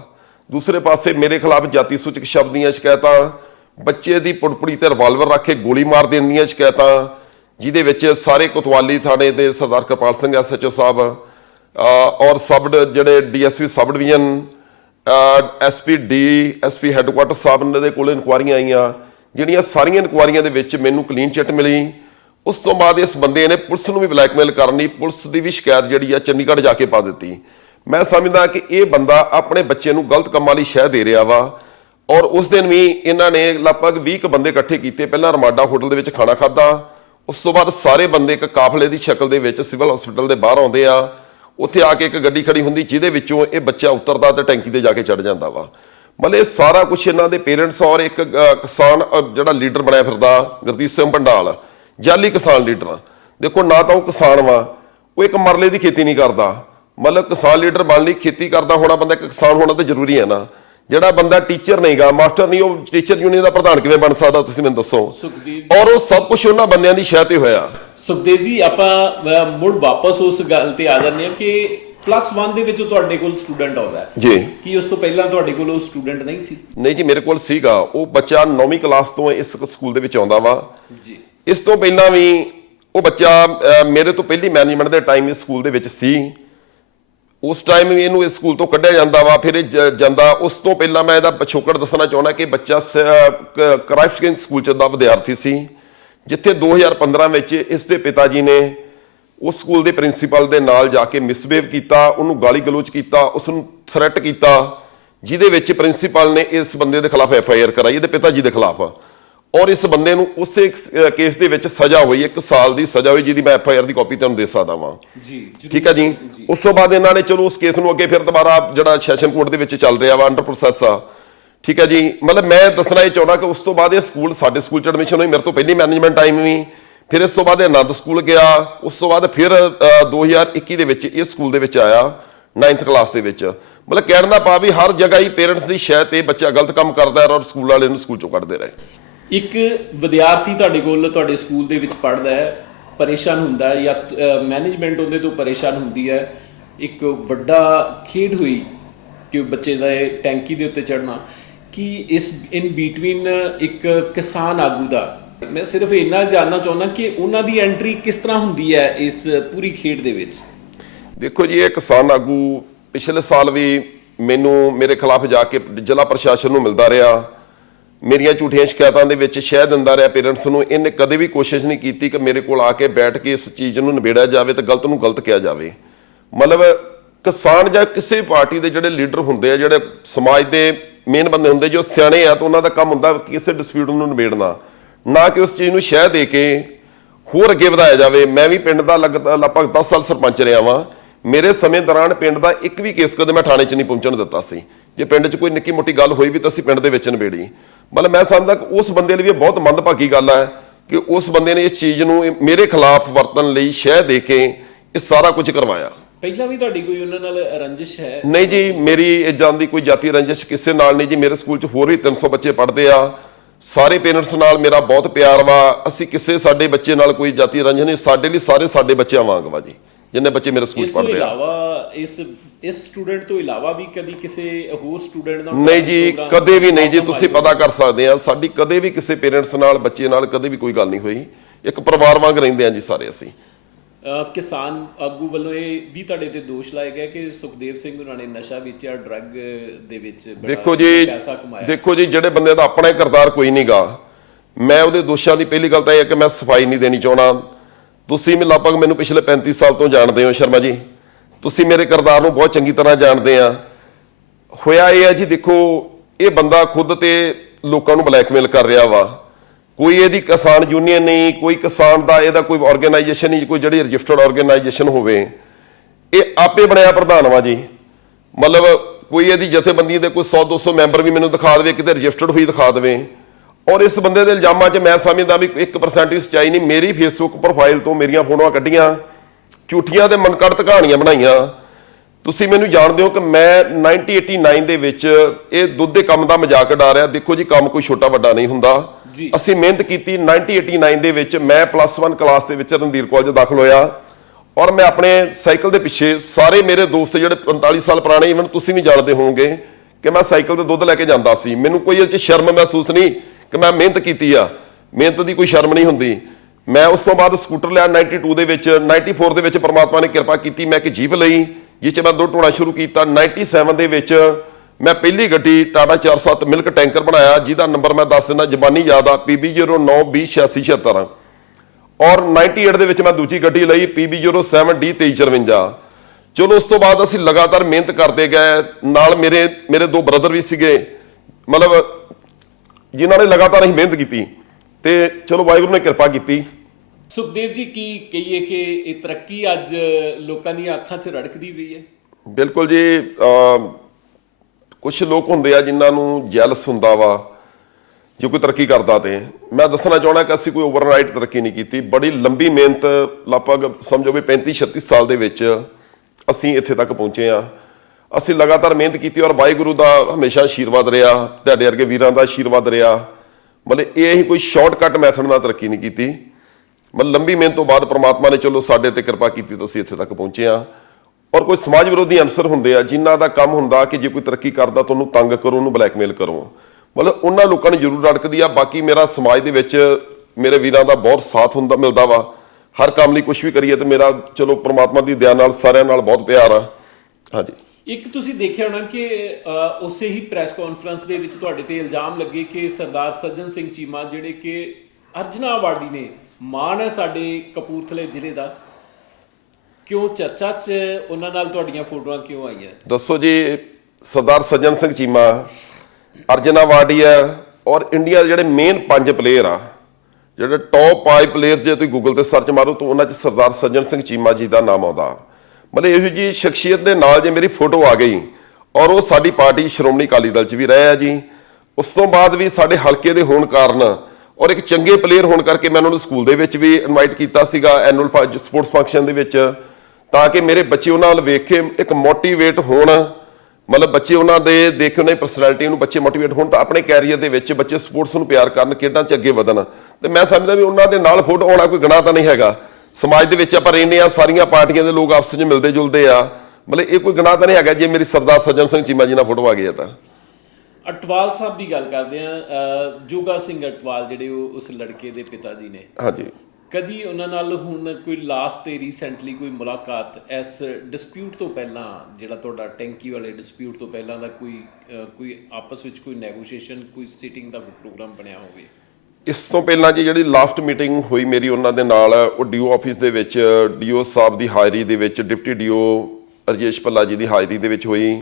ਦੂਸਰੇ ਪਾਸੇ ਮੇਰੇ ਖਿਲਾਫ ਜਾਤੀ ਸੂਚਕ ਸ਼ਬਦ ਦੀਆਂ ਸ਼ਿਕਾਇਤਾਂ, ਬੱਚੇ ਦੀ ਪੁੜਪੁੜੀ ਤੇ ਰਿਵਾਲਵਰ ਰੱਖ ਕੇ ਗੋਲੀ ਮਾਰ ਦੇਣ ਦੀਆਂ ਸ਼ਿਕਾਇਤਾਂ, ਜਿਹਦੇ ਵਿੱਚ ਸਾਰੇ ਕੋਤਵਾਲੀ ਥਾਣੇ ਦੇ ਸਰਦਾਰ ਕਿਰਪਾਲ ਸਿੰਘ ਐਸਐਚਓ ਸਾਹਿਬ ਅਹ ਔਰ ਸਬ ਡ- ਜਿਹੜੇ DSP sub division SP D SP headquarter ਸਾਹਿਬ ਦੇ ਕੋਲ ਇਨਕੁਆਰੀਆਂ ਆਈਆਂ। ਜਿਹੜੀਆਂ ਸਾਰੀਆਂ ਇਨਕੁਆਰੀਆਂ ਦੇ ਵਿੱਚ ਮੈਨੂੰ ਕਲੀਨ ਚਿੱਟ ਮਿਲੀ। ਉਸ ਤੋਂ ਬਾਅਦ ਇਸ ਬੰਦੇ ਨੇ ਪੁਲਿਸ ਨੂੰ ਵੀ ਬਲੈਕਮੇਲ ਕਰਨ ਲਈ ਪੁਲਿਸ ਦੀ ਵੀ ਸ਼ਿਕਾਇਤ ਜਿਹੜੀ ਆ ਚੰਡੀਗੜ੍ਹ ਜਾ ਕੇ ਪਾ ਦਿੱਤੀ। ਮੈਂ ਸਮਝਦਾ ਕਿ ਇਹ ਬੰਦਾ ਆਪਣੇ ਬੱਚੇ ਨੂੰ ਗਲਤ ਕੰਮਾਂ ਲਈ ਸ਼ਹਿ ਦੇ ਰਿਹਾ ਵਾ ਔਰ ਉਸ ਦਿਨ ਵੀ ਇਹਨਾਂ ਨੇ ਲਗਭਗ 20 ਕੁ ਬੰਦੇ ਇਕੱਠੇ ਕੀਤੇ, ਪਹਿਲਾਂ ਰਮਾਡਾ ਹੋਟਲ ਦੇ ਵਿੱਚ ਖਾਣਾ ਖਾਦਾ ਉਸ ਤੋਂ ਬਾਅਦ ਸਾਰੇ ਬੰਦੇ ਇੱਕ ਕਾਫਲੇ ਦੀ ਸ਼ਕਲ ਦੇ ਵਿੱਚ ਸਿਵਲ ਹਸਪੀਟਲ ਦੇ ਬਾਹਰ ਆਉਂਦੇ ਆ। ਉੱਥੇ ਆ ਕੇ ਇੱਕ ਗੱਡੀ ਖੜੀ ਹੁੰਦੀ ਜਿਹਦੇ ਵਿੱਚੋਂ ਇਹ ਬੱਚਾ ਉਤਰਦਾ ਤੇ ਟੈਂਕੀ ਤੇ ਜਾ ਕੇ ਚੜ ਜਾਂਦਾ ਵਾ। ਮਤਲਬ ਇਹ ਸਾਰਾ ਕੁਝ ਇਹਨਾਂ ਦੇ ਪੇਰੈਂਟਸ ਔਰ ਇੱਕ ਕਿਸਾਨ ਜਿਹੜਾ ਲੀਡਰ ਬਣਿਆ ਫਿਰਦਾ ਗੁਰਦੀਪ ਸਿੰਘ ਭੰਡਾਲ ਜਾਲੀ ਕਿਸਾਨ ਲੀਡਰ। ਦੇਖੋ ਨਾ ਤਾਂ ਉਹ ਕਿਸਾਨ ਵਾ ਉਹ ਇੱਕ ਮਰਲੇ ਦੀ ਖੇਤੀ ਨਹੀਂ ਕਰਦਾ। ਮਤਲਬ ਕਿਸਾਨ ਲੀਡਰ ਬਣ ਲਈ ਖੇਤੀ ਕਰਦਾ ਹੋਣਾ ਬੰਦਾ ਇੱਕ ਕਿਸਾਨ ਹੋਣਾ ਤਾਂ ਜ਼ਰੂਰੀ ਹੈ ਨਾ। ਜਿਹੜਾ ਬੰਦਾ ਟੀਚਰ ਨਹੀਂਗਾ ਮਾਸਟਰ ਨਹੀਂ ਉਹ ਟੀਚਰ ਯੂਨੀਅਨ ਦਾ ਪ੍ਰਧਾਨ ਕਿਵੇਂ ਬਣ ਸਕਦਾ ਤੁਸੀਂ ਮੈਨੂੰ ਦੱਸੋ। ਸੁਖਦੇਵ ਔਰ ਉਹ ਸਭ ਕੁਝ ਉਹਨਾਂ ਬੰਦਿਆਂ ਦੀ ਸ਼ਹਿ ਤੇ ਹੋਇਆ। ਸੁਖਦੇਵ ਜੀ ਆਪਾਂ ਮੁੜ ਵਾਪਸ ਉਸ ਗੱਲ ਤੇ ਆ ਜਾਂਦੇ ਹਾਂ ਕਿ ਪਲੱਸ 1 ਦੇ ਵਿੱਚ ਤੁਹਾਡੇ ਕੋਲ ਸਟੂਡੈਂਟ ਆਉਂਦਾ ਹੈ। ਜੀ। ਕੀ ਉਸ ਤੋਂ ਪਹਿਲਾਂ ਤੁਹਾਡੇ ਕੋਲ ਉਹ ਸਟੂਡੈਂਟ ਨਹੀਂ ਸੀ? ਨਹੀਂ ਜੀ ਮੇਰੇ ਕੋਲ ਸੀਗਾ। ਉਹ ਬੱਚਾ 9ਵੀਂ ਕਲਾਸ ਤੋਂ ਇਸ ਸਕੂਲ ਦੇ ਵਿੱਚ ਆਉਂਦਾ ਵਾ। ਜੀ। ਇਸ ਤੋਂ ਪਹਿਲਾਂ ਵੀ ਉਹ ਬੱਚਾ ਮੇਰੇ ਤੋਂ ਪਹਿਲੀ ਮੈਨੇਜਮੈਂਟ ਦੇ ਟਾਈਮ ਇਸ ਸਕੂਲ ਦੇ ਵਿੱਚ ਸੀ। ਉਸ ਟਾਈਮ ਵੀ ਇਹਨੂੰ ਇਸ ਸਕੂਲ ਤੋਂ ਕੱਢਿਆ ਜਾਂਦਾ ਵਾ ਫਿਰ ਇਹ ਜਾਂਦਾ। ਉਸ ਤੋਂ ਪਹਿਲਾਂ ਮੈਂ ਇਹਦਾ ਪਿਛੋਕੜ ਦੱਸਣਾ ਚਾਹੁੰਦਾ ਕਿ ਬੱਚਾ ਕ੍ਰਾਈਸਟ ਕਿੰਗ ਸਕੂਲ ਚ ਦਾ ਵਿਦਿਆਰਥੀ ਸੀ। ਜਿੱਥੇ 2015 ਵਿੱਚ ਇਸ ਦੇ ਪਿਤਾ ਜੀ ਨੇ ਉਸ ਸਕੂਲ ਦੇ ਪ੍ਰਿੰਸੀਪਲ ਦੇ ਨਾਲ ਜਾ ਕੇ ਮਿਸਬਿਹੇਵ ਕੀਤਾ ਉਹਨੂੰ ਗਾਲੀ ਗਲੋਚ ਕੀਤਾ ਉਸ ਨੂੰ ਥ੍ਰੈਟ ਕੀਤਾ ਜਿਹਦੇ ਵਿੱਚ ਪ੍ਰਿੰਸੀਪਲ ਨੇ ਇਸ ਬੰਦੇ ਦੇ ਖਿਲਾਫ ਐਫ ਆਈ ਆਰ ਕਰਾਈ ਇਹਦੇ ਪਿਤਾ ਜੀ ਦੇ ਖਿਲਾਫ। ਔਰ ਇਸ ਬੰਦੇ ਨੂੰ ਉਸੇ ਕੇਸ ਦੇ ਵਿੱਚ ਸਜ਼ਾ ਹੋਈ ਇੱਕ ਸਾਲ ਦੀ ਸਜ਼ਾ ਹੋਈ ਜਿਹਦੀ ਮੈਂ ਐਫ ਆਈ ਆਰ ਦੀ ਕਾਪੀ ਤੁਹਾਨੂੰ ਦੇ ਸਕਦਾ ਵਾਂ। ਜੀ ਠੀਕ ਹੈ ਜੀ? ਉਸ ਤੋਂ ਬਾਅਦ ਇਹਨਾਂ ਨੇ ਚਲੋ ਉਸ ਕੇਸ ਨੂੰ ਅੱਗੇ ਫਿਰ ਦੁਬਾਰਾ ਜਿਹੜਾ ਸੈਸ਼ਨ ਕੋਰਟ ਦੇ ਵਿੱਚ ਚੱਲ ਰਿਹਾ ਵਾ ਅੰਡਰ ਪ੍ਰੋਸੈਸ ਆ। ਠੀਕ ਹੈ ਜੀ? ਮਤਲਬ ਮੈਂ ਦੱਸਣਾ ਇਹ ਚਾਹੁੰਦਾ ਕਿ ਉਸ ਤੋਂ ਬਾਅਦ ਇਹ ਸਕੂਲ ਸਾਡੇ ਸਕੂਲ ਚ ਐਡਮਿਸ਼ਨ ਹੋਈ ਮੇਰੇ ਤੋਂ ਪਹਿਲੀ ਮੈਨੇਜਮੈਂਟ ਟਾਈਮ ਵੀ ਫਿਰ ਇਸ ਤੋਂ ਬਾਅਦ ਇਹ ਆਨੰਦ ਸਕੂਲ ਗਿਆ ਉਸ ਤੋਂ ਬਾਅਦ ਫਿਰ ਅ, 2021 ਦੇ ਵਿੱਚ ਇਸ ਸਕੂਲ ਦੇ ਵਿੱਚ ਆਇਆ 9th ਕਲਾਸ ਦੇ ਵਿੱਚ। ਮਤਲਬ ਕਹਿਣ ਦਾ ਭਾਵ ਵੀ ਹਰ ਜਗ੍ਹਾ ਹੀ ਪੇਰੈਂਟਸ ਦੀ ਸ਼ਹਿ ਤੇ ਬੱਚਾ ਗਲਤ ਕੰਮ ਕਰਦਾ ਹੈ ਔਰ ਸਕੂਲ ਵਾਲੇ ਨੂੰ ਸਕੂਲ ਚੋਂ ਕੱਢਦੇ ਰਹੇ। ਇੱਕ ਵਿਦਿਆਰਥੀ ਤੁਹਾਡੇ ਕੋਲ ਤੁਹਾਡੇ ਸਕੂਲ ਦੇ ਵਿੱਚ ਪੜ੍ਹਦਾ ਹੈ ਪਰੇਸ਼ਾਨ ਹੁੰਦਾ ਹੈ ਜਾਂ ਮੈਨੇਜਮੈਂਟ ਉਹਦੇ ਤੋਂ ਪਰੇਸ਼ਾਨ ਹੁੰਦੀ ਹੈ। ਇੱਕ ਵੱਡਾ ਖੇਡ ਹੋਈ ਕਿ ਬੱਚੇ ਦਾ ਇਹ ਟੈਂਕੀ ਦੇ ਉੱਤੇ ਚੜਨਾ ਕਿ ਇਸ ਇਨ ਬੀਟਵੀਨ ਇੱਕ ਕਿਸਾਨ ਆਗੂ ਦਾ ਮੈਂ ਸਿਰਫ ਇੰਨਾ ਜਾਨਣਾ ਚਾਹੁੰਦਾ ਕਿ ਉਹਨਾਂ ਦੀ ਐਂਟਰੀ ਕਿਸ ਤਰ੍ਹਾਂ ਹੁੰਦੀ ਹੈ ਇਸ ਪੂਰੀ ਖੇਡ ਦੇ ਵਿੱਚ? ਦੇਖੋ ਜੀ, ਇਹ ਕਿਸਾਨ ਆਗੂ ਪਿਛਲੇ ਸਾਲ ਵੀ ਮੈਨੂੰ ਮੇਰੇ ਖਿਲਾਫ ਜਾ ਕੇ ਜ਼ਿਲ੍ਹਾ ਪ੍ਰਸ਼ਾਸਨ ਨੂੰ ਮਿਲਦਾ ਰਿਹਾ। ਮੇਰੀਆਂ ਝੂਠੀਆਂ ਸ਼ਿਕਾਇਤਾਂ ਦੇ ਵਿੱਚ ਸ਼ਹਿ ਦਿੰਦਾ ਰਿਹਾ ਪੇਰੈਂਟਸ ਨੂੰ, ਇਹਨੇ ਕਦੇ ਵੀ ਕੋਸ਼ਿਸ਼ ਨਹੀਂ ਕੀਤੀ ਕਿ ਮੇਰੇ ਕੋਲ ਆ ਕੇ ਬੈਠ ਕੇ ਇਸ ਚੀਜ਼ ਨੂੰ ਨਿਬੇੜਿਆ ਜਾਵੇ ਤੇ ਗਲਤ ਨੂੰ ਗਲਤ ਕਿਹਾ ਜਾਵੇ। ਮਤਲਬ ਕਿਸਾਨ ਜਾਂ ਕਿਸੇ ਪਾਰਟੀ ਦੇ ਜਿਹੜੇ ਲੀਡਰ ਹੁੰਦੇ ਆ, ਜਿਹੜੇ ਸਮਾਜ ਦੇ ਮੇਨ ਬੰਦੇ ਹੁੰਦੇ, ਜੋ ਸਿਆਣੇ ਆ, ਤਾਂ ਉਹਨਾਂ ਦਾ ਕੰਮ ਹੁੰਦਾ ਕਿਸੇ ਡਿਸਪਿਊਟ ਨੂੰ ਨਿਬੇੜਨਾ। ਨਾ ਕਿ ਉਸ ਚੀਜ਼ ਨੂੰ ਸ਼ਹਿ ਦੇ ਕੇ ਹੋਰ ਅੱਗੇ ਵਧਾਇਆ ਜਾਵੇ। ਮੈਂ ਵੀ ਪਿੰਡ ਦਾ ਲਗਭਗ ਲਗਭਗ 10 ਸਾਲ ਸਰਪੰਚ ਰਿਹਾ ਵਾਂ। ਮੇਰੇ ਸਮੇਂ ਦੌਰਾਨ ਪਿੰਡ ਦਾ ਇੱਕ ਵੀ ਕੇਸ ਕਦੇ ਮੈਂ ਥਾਣੇ 'ਚ ਨਹੀਂ ਪਹੁੰਚਣ ਦਿੱਤਾ ਸੀ। ਜੇ ਪਿੰਡ 'ਚ ਕੋਈ ਨਿੱਕੀ ਮੋਟੀ ਗੱਲ ਹੋਈ ਵੀ ਤਾਂ ਅਸੀਂ ਪਿੰਡ ਦੇ ਵਿੱਚ ਨਿਬੇੜੀ। ਮਤਲਬ ਮੈਂ ਸਮਝਦਾ ਕਿ ਉਸ ਬੰਦੇ ਲਈ ਵੀ ਇਹ ਬਹੁਤ ਮੰਦਭਾਗੀ ਗੱਲ ਹੈ ਕਿ ਉਸ ਬੰਦੇ ਨੇ ਇਸ ਚੀਜ਼ ਨੂੰ ਮੇਰੇ ਖਿਲਾਫ ਵਰਤਣ ਲਈ ਸ਼ਹਿ ਦੇ ਕੇ ਇਹ ਸਾਰਾ ਕੁਝ ਕਰਵਾਇਆ। ਪਹਿਲਾਂ ਵੀ ਤੁਹਾਡੀ ਕੋਈ ਉਹਨਾਂ ਨਾਲ ਰੰਜਿਸ਼ ਹੈ? ਨਹੀਂ ਜੀ ਮੇਰੀ ਇਜਾਂ ਦੀ ਕੋਈ ਜਾਤੀ ਰੰਜਿਸ਼ ਕਿਸੇ ਨਾਲ ਨਹੀਂ ਜੀ। ਮੇਰੇ ਸਕੂਲ 'ਚ ਹੋਰ ਵੀ 300 ਬੱਚੇ ਪੜ੍ਹਦੇ ਆ। ਸਾਰੇ ਪੇਰੈਂਟਸ ਨਾਲ ਮੇਰਾ ਬਹੁਤ ਪਿਆਰ ਵਾ। ਅਸੀਂ ਕਿਸੇ ਸਾਡੇ ਬੱਚੇ ਨਾਲ ਕੋਈ ਜਾਤੀ ਰੰਜਿਸ਼ ਨਹੀਂ ਸਾਡੇ ਲਈ ਸਾਰੇ ਸਾਡੇ ਬੱਚਿਆਂ ਵਾਂਗ ਵਾ ਜੀ ਜਿੰਨੇ ਬੱਚੇ ਮੇਰੇ ਸਕੂਲ ਪੜ੍ਹਦੇ ਆ। ਇਲਾਵਾ ਇਸ ਇਸ ਸਟੂਡੈਂਟ ਤੋਂ ਇਲਾਵਾ ਵੀ ਕਦੀ ਕਿਸੇ ਹੋਰ ਸਟੂਡੈਂਟ ਨਾਲ ਨਹੀਂ ਜੀ ਕਦੇ ਵੀ ਨਹੀਂ ਜੀ ਤੁਸੀਂ ਪਤਾ ਕਰ ਸਕਦੇ ਆ ਸਾਡੀ ਕਦੇ ਵੀ ਕਿਸੇ ਪੇਰੈਂਟਸ ਨਾਲ ਬੱਚੇ ਨਾਲ ਕਦੇ ਵੀ ਕੋਈ ਗੱਲ ਨਹੀਂ ਹੋਈ। ਇੱਕ ਪਰਿਵਾਰ ਵਾਂਗ ਰਹਿੰਦੇ ਆ ਜੀ ਸਾਰੇ ਅਸੀਂ। ਕਿਸਾਨ ਆਗੂ ਵੱਲੋਂ ਇਹ ਵੀ ਤੁਹਾਡੇ ਤੇ ਦੋਸ਼ ਲਾਇਆ ਗਿਆ ਕਿ ਸੁਖਦੇਵ ਸਿੰਘ ਉਹਨਾਂ ਨੇ ਨਸ਼ਾ ਵੇਚਿਆ ਡਰੱਗ ਦੇ ਵਿੱਚ ਬੜਾ ਦੇਖੋ ਜੀ ਪੈਸਾ ਕਮਾਇਆ। ਦੇਖੋ ਜੀ ਜਿਹੜੇ ਬੰਦੇ ਦਾ ਆਪਣਾ ਹੀ ਕਰਤਾਰ ਕੋਈ ਨਹੀਂਗਾ ਮੈਂ ਉਹਦੇ ਦੋਸ਼ਾਂ ਦੀ ਪਹਿਲੀ ਗੱਲ ਤਾਂ ਇਹ ਹੈ ਕਿ ਮੈਂ ਸਫ਼ਾਈ ਨਹੀਂ ਦੇਣੀ ਚਾਹਣਾ ਤੁਸੀਂ ਵੀ ਲਗਭਗ ਮੈਨੂੰ ਪਿਛਲੇ 35 ਸਾਲ ਤੋਂ ਜਾਣਦੇ ਹੋ ਸ਼ਰਮਾ ਜੀ। ਤੁਸੀਂ ਮੇਰੇ ਕਰਤਾਰ ਨੂੰ ਬਹੁਤ ਚੰਗੀ ਤਰ੍ਹਾਂ ਜਾਣਦੇ ਆ। ਹੋਇਆ ਇਹ ਹੈ ਜੀ ਦੇਖੋ ਇਹ ਬੰਦਾ ਖੁਦ ਤੇ ਲੋਕਾਂ ਨੂੰ ਬਲੈਕਮੇਲ ਕਰ ਰਿਹਾ ਵਾ। ਕੋਈ ਇਹਦੀ ਕਿਸਾਨ ਯੂਨੀਅਨ ਨਹੀਂ, ਕੋਈ ਕਿਸਾਨ ਦਾ ਇਹਦਾ ਕੋਈ ਆਰਗੇਨਾਈਜੇਸ਼ਨ ਨਹੀਂ, ਕੋਈ ਜਿਹੜੀ ਰਜਿਸਟਰਡ ਆਰਗੇਨਾਈਜੇਸ਼ਨ ਹੋਵੇ, ਇਹ ਆਪੇ ਬਣਿਆ ਪ੍ਰਧਾਨ ਵਾ ਜੀ। ਮਤਲਬ ਕੋਈ ਇਹਦੀ ਜਥੇਬੰਦੀ ਦੇ ਕੋਈ 100 200 ਮੈਂਬਰ ਵੀ ਮੈਨੂੰ ਦਿਖਾ ਦੇਵੇ, ਕਿਤੇ ਰਜਿਸਟਰਡ ਹੋਈ ਦਿਖਾ ਦੇਵੇ। ਔਰ ਇਸ ਬੰਦੇ ਦੇ ਇਲਜ਼ਾਮਾਂ 'ਚ ਮੈਂ ਸਮਝਦਾ ਵੀ 1% ਵੀ ਸੱਚਾਈ ਨਹੀਂ, ਮੇਰੀ ਫੇਸਬੁੱਕ ਪ੍ਰੋਫਾਈਲ ਤੋਂ ਮੇਰੀਆਂ ਫੋਟੋਆਂ ਕੱਢੀਆਂ, ਝੂਠੀਆਂ ਤੇ ਮਨਕੜਤ ਕਹਾਣੀਆਂ ਬਣਾਈਆਂ। ਤੁਸੀਂ ਮੈਨੂੰ ਜਾਣਦੇ ਹੋ ਕਿ ਮੈਂ 1989 ਦੇ ਵਿੱਚ ਇਹ ਦੁੱਧ ਦੇ ਕੰਮ ਦਾ ਮਜ਼ਾਕ ਉਡਾ ਰਿਹਾ। ਦੇਖੋ ਜੀ, ਕੰਮ ਕੋਈ ਛੋਟਾ ਵੱਡਾ ਨਹੀਂ ਹੁੰਦਾ। ਅਸੀਂ ਮਿਹਨਤ ਕੀਤੀ 1989 ਦੇ ਵਿੱਚ ਮੈਂ ਪਲੱਸ 1 ਕਲਾਸ ਦੇ ਵਿੱਚ ਰਣਧੀਰ ਕਾਲਜ ਦਾਖਲ ਹੋਇਆ। ਔਰ ਮੈਂ ਆਪਣੇ ਸਾਈਕਲ ਦੇ ਪਿੱਛੇ ਸਾਰੇ ਮੇਰੇ ਦੋਸਤ ਜਿਹੜੇ 45 ਸਾਲ ਪੁਰਾਣੇ ਇਵਨ ਤੁਸੀਂ ਵੀ ਜਾਣਦੇ ਹੋਵੋਗੇ ਕਿ ਮੈਂ ਸਾਈਕਲ ਤੇ ਦੁੱਧ ਲੈ ਕੇ ਜਾਂਦਾ ਸੀ। ਮੈਨੂੰ ਕੋਈ ਇਹ 'ਚ ਸ਼ਰਮ ਮਹਿਸੂਸ ਨਹੀਂ ਕਿ ਮੈਂ ਮਿਹਨਤ ਕੀਤੀ ਆ। ਮਿਹਨਤ ਦੀ ਕੋਈ ਸ਼ਰਮ ਨਹੀਂ ਹੁੰਦੀ। ਮੈਂ ਉਸ ਤੋਂ ਬਾਅਦ ਸਕੂਟਰ ਲਿਆ 92 ਦੇ ਵਿੱਚ। 94 ਦੇ ਵਿੱਚ ਪਰਮਾਤਮਾ ਨੇ ਕਿਰਪਾ ਕੀਤੀ, ਮੈਂ ਇੱਕ ਜੀਪ ਲਈ, ਜਿਸ 'ਚ ਮੈਂ ਦੁੱਧ ਢੋਣਾ ਸ਼ੁਰੂ ਕੀਤਾ। 97 ਦੇ ਵਿੱਚ ਮੈਂ ਪਹਿਲੀ ਗੱਡੀ ਟਾਟਾ 407 ਮਿਲਕ ਟੈਂਕਰ ਬਣਾਇਆ ਜਿਹਦਾ ਨੰਬਰ ਮੈਂ ਦੱਸ ਦਿੰਦਾ ਜ਼ਬਾਨੀ ਯਾਦ ਆ PB09208676 ਔਰ 98 ਦੇ ਵਿੱਚ ਮੈਂ ਦੂਜੀ ਗੱਡੀ ਲਈ PB07D2354 ਚਲੋ ਉਸ ਤੋਂ ਬਾਅਦ ਅਸੀਂ ਲਗਾਤਾਰ ਮਿਹਨਤ ਕਰਦੇ ਗਏ। ਨਾਲ ਮੇਰੇ ਮੇਰੇ ਦੋ ਬ੍ਰਦਰ ਵੀ ਸੀਗੇ। ਮਤਲਬ ਜਿਨ੍ਹਾਂ ਨੇ ਲਗਾਤਾਰ ਅਸੀਂ ਮਿਹਨਤ ਕੀਤੀ। ਤੇ ਚਲੋ ਵਾਹਿਗੁਰੂ ਨੇ ਕਿਰਪਾ ਕੀਤੀ। ਸੁਖਦੇਵ ਜੀ ਕੀ ਕਹੀਏ ਕਿ ਇਹ ਤਰੱਕੀ ਅੱਜ ਲੋਕਾਂ ਦੀਆਂ ਅੱਖਾਂ 'ਚ ਰੜਕਦੀ ਪਈ ਹੈ? ਬਿਲਕੁਲ ਜੀ ਕੁਝ ਲੋਕ ਹੁੰਦੇ ਆ ਜਿਨ੍ਹਾਂ ਨੂੰ ਜੈਲਸ ਹੁੰਦਾ ਵਾ, ਜੇ ਕੋਈ ਤਰੱਕੀ ਕਰਦਾ ਤੇ। ਮੈਂ ਦੱਸਣਾ ਚਾਹਣਾ ਕਿ ਅਸੀਂ ਕੋਈ ਓਵਰਨਾਈਟ ਤਰੱਕੀ ਨਹੀਂ ਕੀਤੀ। ਬੜੀ ਲੰਬੀ ਮਿਹਨਤ, ਲਗਭਗ ਸਮਝੋ ਵੀ 35 36 ਸਾਲ ਦੇ ਵਿੱਚ ਅਸੀਂ ਇੱਥੇ ਤੱਕ ਪਹੁੰਚੇ ਆ ਅਸੀਂ ਲਗਾਤਾਰ ਮਿਹਨਤ ਕੀਤੀ ਔਰ ਵਾਹਿਗੁਰੂ ਦਾ ਹਮੇਸ਼ਾ ਆਸ਼ੀਰਵਾਦ ਰਿਹਾ, ਤੁਹਾਡੇ ਵਰਗੇ ਵੀਰਾਂ ਦਾ ਆਸ਼ੀਰਵਾਦ ਰਿਹਾ। ਮਤਲਬ ਇਹ ਅਸੀਂ ਕੋਈ ਸ਼ਾਰਟਕਟ ਮੈਥਡ ਨਾਲ ਤਰੱਕੀ ਨਹੀਂ ਕੀਤੀ। ਮਤਲਬ ਲੰਬੀ ਮਿਹਨਤ ਤੋਂ ਬਾਅਦ ਪ੍ਰਮਾਤਮਾ ਨੇ ਚਲੋ ਸਾਡੇ ਤੇ ਕਿਰਪਾ ਕੀਤੀ ਤਾਂ ਅਸੀਂ ਇੱਥੇ ਤੱਕ ਪਹੁੰਚੇ ਆ ਔਰ ਕੋਈ ਸਮਾਜ ਵਿਰੋਧੀ ਅਨਸਰ ਹੁੰਦੇ ਆ, ਜਿਨ੍ਹਾਂ ਦਾ ਕੰਮ ਹੁੰਦਾ ਕਿ ਜੇ ਕੋਈ ਤਰੱਕੀ ਕਰਦਾ ਤਾਂ ਉਹਨੂੰ ਤੰਗ ਕਰੋ, ਉਹਨੂੰ ਬਲੈਕਮੇਲ ਕਰੋ। ਮਤਲਬ ਉਹਨਾਂ ਲੋਕਾਂ ਨੂੰ ਜ਼ਰੂਰ ਅੜਕਦੀ ਆ, ਬਾਕੀ ਮੇਰਾ ਸਮਾਜ ਦੇ ਵਿੱਚ ਮੇਰੇ ਵੀਰਾਂ ਦਾ ਬਹੁਤ ਸਾਥ ਹੁੰਦਾ, ਮਿਲਦਾ ਵਾ। ਹਰ ਕੰਮ ਲਈ ਕੁਝ ਵੀ ਕਰੀਏ ਤੇ ਮੇਰਾ, ਚਲੋ, ਪ੍ਰਮਾਤਮਾ ਦੀ ਦਇਆ ਨਾਲ ਸਾਰਿਆਂ ਨਾਲ ਬਹੁਤ ਪਿਆਰ ਆ। ਹਾਂਜੀ। ਇੱਕ ਤੁਸੀਂ ਦੇਖਿਆ ਹੋਣਾ ਕਿ ਉਸੇ ਹੀ ਪ੍ਰੈਸ ਕਾਨਫਰੰਸ ਦੇ ਵਿੱਚ ਤੁਹਾਡੇ ਤੇ ਇਲਜ਼ਾਮ ਲੱਗੇ ਕਿ ਸਰਦਾਰ ਸੱਜਣ ਸਿੰਘ ਚੀਮਾ ਜਿਹੜੇ ਕਿ ਅਰਜਨਾ ਅਵਾਰਡੀ ਨੇ, ਮਾਣ ਹੈ ਸਾਡੇ ਕਪੂਰਥਲੇ ਜ਼ਿਲ੍ਹੇ ਦਾ। ਕਿਉਂ ਚਰਚਾ 'ਚ ਉਹਨਾਂ ਨਾਲ ਤੁਹਾਡੀਆਂ ਫੋਟੋਆਂ ਕਿਉਂ ਆਈਆਂ? ਦੱਸੋ ਜੀ, ਸਰਦਾਰ ਸੱਜਣ ਸਿੰਘ ਚੀਮਾ, ਅਰਜਨਾ ਵਾਡੀਆ ਔਰ ਇੰਡੀਆ ਦੇ ਜਿਹੜੇ ਮੇਨ ਪੰਜ ਪਲੇਅਰ ਆ, ਜਿਹੜੇ ਟੌਪ 5 ਪਲੇਅਰਸ ਜੇ ਤੁਸੀਂ ਗੂਗਲ ਤੇ ਸਰਚ ਮਾਰੋ ਤਾਂ ਉਹਨਾਂ 'ਚ ਸਰਦਾਰ ਸੱਜਣ ਸਿੰਘ ਚੀਮਾ ਜੀ ਦਾ ਨਾਮ ਆਉਂਦਾ। ਮਤਲਬ ਇਹੋ ਜੀ ਸ਼ਖਸੀਅਤ ਦੇ ਨਾਲ ਜੇ ਮੇਰੀ ਫੋਟੋ ਆ ਗਈ ਔਰ ਉਹ ਸਾਡੀ ਪਾਰਟੀ ਸ਼੍ਰੋਮਣੀ ਅਕਾਲੀ ਦਲ 'ਚ ਵੀ ਰਹੇ ਆ ਜੀ, ਉਸ ਤੋਂ ਬਾਅਦ ਵੀ ਸਾਡੇ ਹਲਕੇ ਦੇ ਹੋਣ ਕਾਰਨ ਔਰ ਇੱਕ ਚੰਗੇ ਪਲੇਅਰ ਹੋਣ ਕਰਕੇ ਮੈਂ ਉਹਨਾਂ ਨੂੰ ਸਕੂਲ ਦੇ ਵਿੱਚ ਵੀ ਇਨਵਾਈਟ ਕੀਤਾ ਸੀਗਾ ਐਨੂਅਲ ਸਪੋਰਟਸ ਫੰਕਸ਼ਨ ਦੇ ਵਿੱਚ। ਤਾਂ ਕਿ ਮੇਰੇ ਬੱਚੇ ਉਹਨਾਂ ਵੱਲ ਵੇਖ ਕੇ ਇੱਕ ਮੋਟੀਵੇਟ ਹੋਣ। ਮਤਲਬ ਬੱਚੇ ਉਹਨਾਂ ਦੇ ਦੇਖ ਉਹਨਾਂ ਦੀ ਪਰਸਨੈਲਿਟੀ ਨੂੰ ਬੱਚੇ ਮੋਟੀਵੇਟ ਹੋਣ ਤਾਂ ਆਪਣੇ ਕੈਰੀਅਰ ਦੇ ਵਿੱਚ ਬੱਚੇ ਸਪੋਰਟਸ ਨੂੰ ਪਿਆਰ ਕਰਨ ਖੇਡਾਂ 'ਚ ਅੱਗੇ ਵਧਣ। ਤੇ ਮੈਂ ਸਮਝਦਾ ਵੀ ਉਹਨਾਂ ਦੇ ਨਾਲ ਫੋਟੋ ਆਉਣਾ ਕੋਈ ਗੁਨਾਹ ਤਾਂ ਨਹੀਂ ਹੈਗਾ। ਸਮਾਜ ਦੇ ਵਿੱਚ ਆਪਾਂ ਰਹਿੰਦੇ ਆ ਸਾਰੀਆਂ ਪਾਰਟੀਆਂ ਦੇ ਲੋਕ ਆਪਸ ਵਿੱਚ ਮਿਲਦੇ ਜੁਲਦੇ ਆ। ਮਤਲਬ ਇਹ ਕੋਈ ਗੁਨਾਹ ਤਾਂ ਨਹੀਂ ਹੈਗਾ ਜੇ ਮੇਰੀ ਸਰਦਾਰ ਸੱਜਣ ਸਿੰਘ ਚੀਮਾ ਜੀ ਨਾਲ ਫੋਟੋ ਆ ਗਈ ਤਾਂ। ਅਟਵਾਲ ਸਾਹਿਬ ਦੀ ਗੱਲ ਕਰਦੇ ਆ ਜੋਗਾ ਸਿੰਘ ਅਟਵਾਲ ਜਿਹੜੇ ਉਹ ਉਸ ਲੜਕੇ ਦੇ ਪਿਤਾ ਜੀ ਨੇ। ਹਾਂਜੀ। ਕਦੀ ਉਹਨਾਂ ਨਾਲ ਹੁਣ ਕੋਈ ਲਾਸਟ ਤੇ ਰੀਸੈਂਟਲੀ ਕੋਈ ਮੁਲਾਕਾਤ ਇਸ ਡਿਸਪਿਊਟ ਤੋਂ ਪਹਿਲਾਂ, ਜਿਹੜਾ ਤੁਹਾਡਾ ਟੈਂਕੀ ਵਾਲੇ ਡਿਸਪਿਊਟ ਤੋਂ ਪਹਿਲਾਂ ਦਾ ਕੋਈ ਕੋਈ ਆਪਸ ਵਿੱਚ ਕੋਈ ਨੈਗੋਸ਼ੀਏਸ਼ਨ ਕੋਈ ਸਿਟਿੰਗ ਦਾ ਕੋਈ ਪ੍ਰੋਗਰਾਮ ਬਣਿਆ ਹੋਵੇ? ਇਸ ਤੋਂ ਪਹਿਲਾਂ ਜੀ ਜਿਹੜੀ ਲਾਸਟ ਮੀਟਿੰਗ ਹੋਈ ਮੇਰੀ ਉਹਨਾਂ ਦੇ ਨਾਲ, ਉਹ ਡੀਓ ਆਫਿਸ ਦੇ ਵਿੱਚ ਡੀਓ ਸਾਹਿਬ ਦੀ ਹਾਜ਼ਰੀ ਦੇ ਵਿੱਚ ਡਿਪਟੀ ਡੀਓ ਰਜੇਸ਼ ਭੱਲਾ ਜੀ ਦੀ ਹਾਜ਼ਰੀ ਦੇ ਵਿੱਚ ਹੋਈ,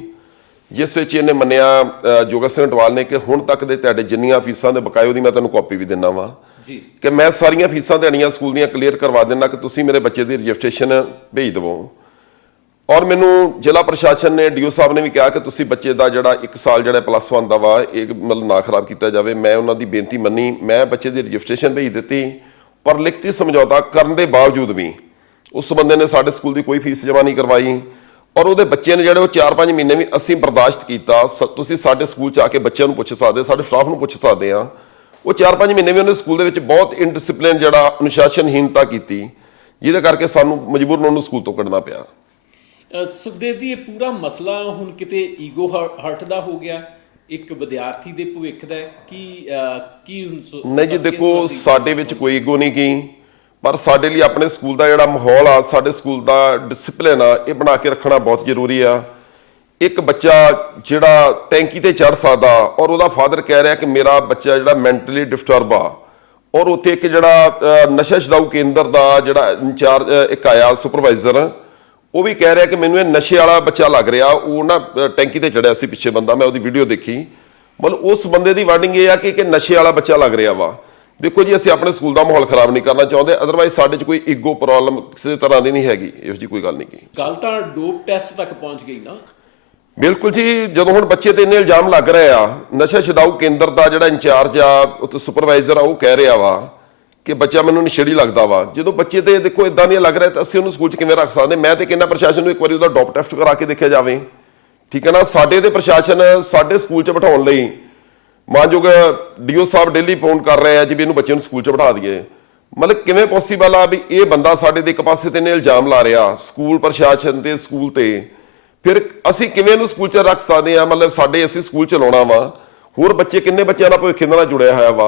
ਜਿਸ ਵਿੱਚ ਇਹਨੇ ਮੰਨਿਆ ਜੋਗਾ ਸਿੰਘ ਅਟਵਾਲ ਨੇ ਕਿ ਹੁਣ ਤੱਕ ਦੇ ਤੁਹਾਡੇ ਜਿੰਨੀਆਂ ਫੀਸਾਂ ਦੇ ਬਕਾਏ ਉਹਦੀ ਮੈਂ ਤੁਹਾਨੂੰ ਕਾਪੀ ਵੀ ਦਿੰਦਾ ਵਾਂ। ਜੀ। ਕਿ ਮੈਂ ਸਾਰੀਆਂ ਫੀਸਾਂ ਦੇਣੀਆਂ ਸਕੂਲ ਦੀਆਂ ਕਲੀਅਰ ਕਰਵਾ ਦਿੰਦਾ ਕਿ ਤੁਸੀਂ ਮੇਰੇ ਬੱਚੇ ਦੀ ਰਜਿਸਟ੍ਰੇਸ਼ਨ ਭੇਜ ਦਿਵੋ। ਔਰ ਮੈਨੂੰ ਜ਼ਿਲ੍ਹਾ ਪ੍ਰਸ਼ਾਸਨ ਨੇ ਡੀਓ ਸਾਹਿਬ ਨੇ ਵੀ ਕਿਹਾ ਕਿ ਤੁਸੀਂ ਬੱਚੇ ਦਾ ਜਿਹੜਾ 1 ਸਾਲ ਜਿਹੜਾ ਪਲੱਸ 1 ਦਾ ਵਾ, ਇਹ ਮਤਲਬ ਨਾ ਖਰਾਬ ਕੀਤਾ ਜਾਵੇ। ਮੈਂ ਉਹਨਾਂ ਦੀ ਬੇਨਤੀ ਮੰਨੀ, ਮੈਂ ਬੱਚੇ ਦੀ ਰਜਿਸਟ੍ਰੇਸ਼ਨ ਭੇਜ ਦਿੱਤੀ, ਪਰ ਲਿਖਤੀ ਸਮਝੌਤਾ ਕਰਨ ਦੇ ਬਾਵਜੂਦ ਵੀ ਉਸ ਬੰਦੇ ਨੇ ਸਾਡੇ ਸਕੂਲ ਦੀ ਕੋਈ ਫੀਸ ਜਮ੍ਹਾਂ ਨਹੀਂ ਕਰਵਾਈ। ਔਰ ਉਹਦੇ ਬੱਚੇ ਨੇ ਜਿਹੜੇ ਉਹ 4-5 ਮਹੀਨੇ ਵੀ ਅਸੀਂ ਬਰਦਾਸ਼ਤ ਕੀਤਾ, ਸ- ਤੁਸੀਂ ਸਾਡੇ ਸਕੂਲ ਚ ਆ ਕੇ ਬੱਚਿਆਂ ਨੂੰ ਪੁੱਛ ਸਕਦੇ, ਸਾਡੇ ਸਟਾਫ ਨੂੰ ਪੁੱਛ ਸਕਦੇ ਆ। ਉਹ 4-5 ਮਹੀਨੇ ਵੀ ਉਹਨੇ ਸਕੂਲ ਦੇ ਵਿੱਚ ਬਹੁਤ ਇਨਡਿਸਪਲਿਨ ਜਿਹੜਾ ਅਨੁਸ਼ਾਸਨਹੀਨਤਾ ਕੀਤੀ ਜਿਹਦੇ ਕਰਕੇ ਸਾਨੂੰ ਮਜਬੂਰਨ ਉਹਨੂੰ ਸਕੂਲ ਤੋਂ ਕੱਢਣਾ ਪਿਆ। ਸੁਖਦੇਵ ਜੀ ਇਹ ਪੂਰਾ ਮਸਲਾ ਹੁਣ ਕਿਤੇ ਈਗੋ ਹਰਟ ਦਾ ਹੋ ਗਿਆ? ਇੱਕ ਵਿਦਿਆਰਥੀ ਦੇ ਭਵਿੱਖ ਦਾ ਕਿ ਕੀ ਹੁਣ ਨਹੀਂ ਜੀ ਦੇਖੋ ਸਾਡੇ ਵਿੱਚ ਕੋਈ ਈਗੋ ਨਹੀਂ ਗਈ ਪਰ ਸਾਡੇ ਲਈ ਆਪਣੇ ਸਕੂਲ ਦਾ ਜਿਹੜਾ ਮਾਹੌਲ ਆ ਸਾਡੇ ਸਕੂਲ ਦਾ ਡਿਸਪਲਿਨ ਆ ਇਹ ਬਣਾ ਕੇ ਰੱਖਣਾ ਬਹੁਤ ਜ਼ਰੂਰੀ ਆ। ਇੱਕ ਬੱਚਾ ਜਿਹੜਾ ਟੈਂਕੀ ਤੇ ਚੜ ਸਕਦਾ ਔਰ ਉਹਦਾ ਫਾਦਰ ਕਹਿ ਰਿਹਾ ਕਿ ਮੇਰਾ ਬੱਚਾ ਜਿਹੜਾ ਮੈਂਟਲੀ ਡਿਸਟਰਬ ਆ, ਔਰ ਉੱਥੇ ਇੱਕ ਜਿਹੜਾ ਨਸ਼ਾ ਛਡਾਊ ਕੇਂਦਰ ਦਾ ਜਿਹੜਾ ਇੰਚਾਰਜ ਇੱਕ ਆਇਆ ਸੁਪਰਵਾਈਜ਼ਰ, ਉਹ ਵੀ ਕਹਿ ਰਿਹਾ ਕਿ ਮੈਨੂੰ ਇਹ ਨਸ਼ੇ ਵਾਲਾ ਬੱਚਾ ਲੱਗ ਰਿਹਾ, ਉਹ ਨਾ ਟੈਂਕੀ ਤੇ ਚੜਿਆ ਸੀ ਪਿੱਛੇ ਬੰਦਾ, ਮੈਂ ਉਹਦੀ ਵੀਡੀਓ ਦੇਖੀ। ਮਤਲਬ ਉਸ ਬੰਦੇ ਦੀ ਵਾਰਡਿੰਗ ਇਹ ਆ ਕਿ ਕਿ ਨਸ਼ੇ ਵਾਲਾ ਬੱਚਾ ਲੱਗ ਰਿਹਾ ਵਾ। ਦੇਖੋ ਜੀ, ਅਸੀਂ ਆਪਣੇ ਸਕੂਲ ਦਾ ਮਾਹੌਲ ਖਰਾਬ ਨਹੀਂ ਕਰਨਾ ਚਾਹੁੰਦੇ ਅਦਰਵਾਈਜ਼ ਸਾਡੇ 'ਚ ਕੋਈ ਈਗੋ ਪ੍ਰੋਬਲਮ ਕਿਸੇ ਤਰ੍ਹਾਂ ਦੀ ਨਹੀਂ ਹੈਗੀ, ਇਹੋ ਜੀ ਕੋਈ ਗੱਲ ਨਹੀਂ ਕੀ ਗੱਲ ਤਾਂ ਡੋਪ ਟੈਸਟ ਤੱਕ ਪਹੁੰਚ ਗਈ ਨਾ। ਬਿਲਕੁਲ ਜੀ, ਜਦੋਂ ਹੁਣ ਬੱਚੇ ਤੇ ਇੰਨੇ ਇਲਜ਼ਾਮ ਲੱਗ ਰਹੇ ਆ, ਨਸ਼ਾ ਛਡਾਊ ਕੇਂਦਰ ਦਾ ਜਿਹੜਾ ਇੰਚਾਰਜ ਆ, ਉੱਥੇ ਸੁਪਰਵਾਈਜ਼ਰ ਆ, ਉਹ ਕਹਿ ਰਿਹਾ ਵਾ ਕਿ ਬੱਚਾ ਮੈਨੂੰ ਨਸ਼ੇੜੀ ਲੱਗਦਾ ਵਾ। ਜਦੋਂ ਬੱਚੇ ਤੇ ਦੇਖੋ ਇਦਾਂ ਨਹੀਂ ਲੱਗ ਰਿਹਾ ਤਾਂ ਅਸੀਂ ਉਹਨੂੰ ਸਕੂਲ 'ਚ ਕਿਵੇਂ ਰੱਖ ਸਕਦੇ? ਮੈਂ ਤੇ ਕਹਿੰਦਾ ਪ੍ਰਸ਼ਾਸਨ ਨੂੰ ਇੱਕ ਵਾਰੀ ਉਹਦਾ ਡੋਪ ਟੈਸਟ ਕਰਾ ਕੇ ਦੇਖਿਆ ਜਾਵੇ। ਠੀਕ ਹੈ ਨਾ? ਸਾਡੇ ਤੇ ਪ੍ਰਸ਼ਾਸਨ ਸਾਡੇ ਸਕੂਲ 'ਚ ਬਿਠਾਉਣ ਲਈ ਮਾਨਯੋਗ ਡੀਓ ਸਾਹਿਬ ਡੇਲੀ ਫੋਨ ਕਰ ਰਹੇ ਆ ਜੀ ਵੀ ਇਹਨੂੰ ਬੱਚੇ ਨੂੰ ਸਕੂਲ 'ਚ ਬਿਠਾ ਦਈਏ। ਮਤਲਬ ਕਿਵੇਂ ਪੋਸੀਬਲ ਆ ਵੀ ਇਹ ਬੰਦਾ ਸਾਡੇ ਦੇ ਇੱਕ ਪਾਸੇ ਤੇ ਨੇ ਇਲਜ਼ਾਮ ਲਾ ਰਿਹਾ, ਸਕੂਲ ਪ੍ਰਸ਼ਾਸਨ ਤੇ ਸਕੂਲ ਤੇ ਫਿਰ ਅਸੀਂ ਕਿਵੇਂ ਇਹਨੂੰ ਸਕੂਲ 'ਚ ਰੱਖ ਸਕਦੇ ਆ ਮਤਲਬ ਸਾਡੇ ਅਸੀਂ ਸਕੂਲ ਚਲਾਉਣਾ ਵਾ। ਹੋਰ ਬੱਚੇ ਕਿੰਨੇ ਬੱਚਿਆਂ ਨਾਲ ਭਵਿੱਖ ਨਾਲ ਜੁੜਿਆ ਹੋਇਆ ਵਾ?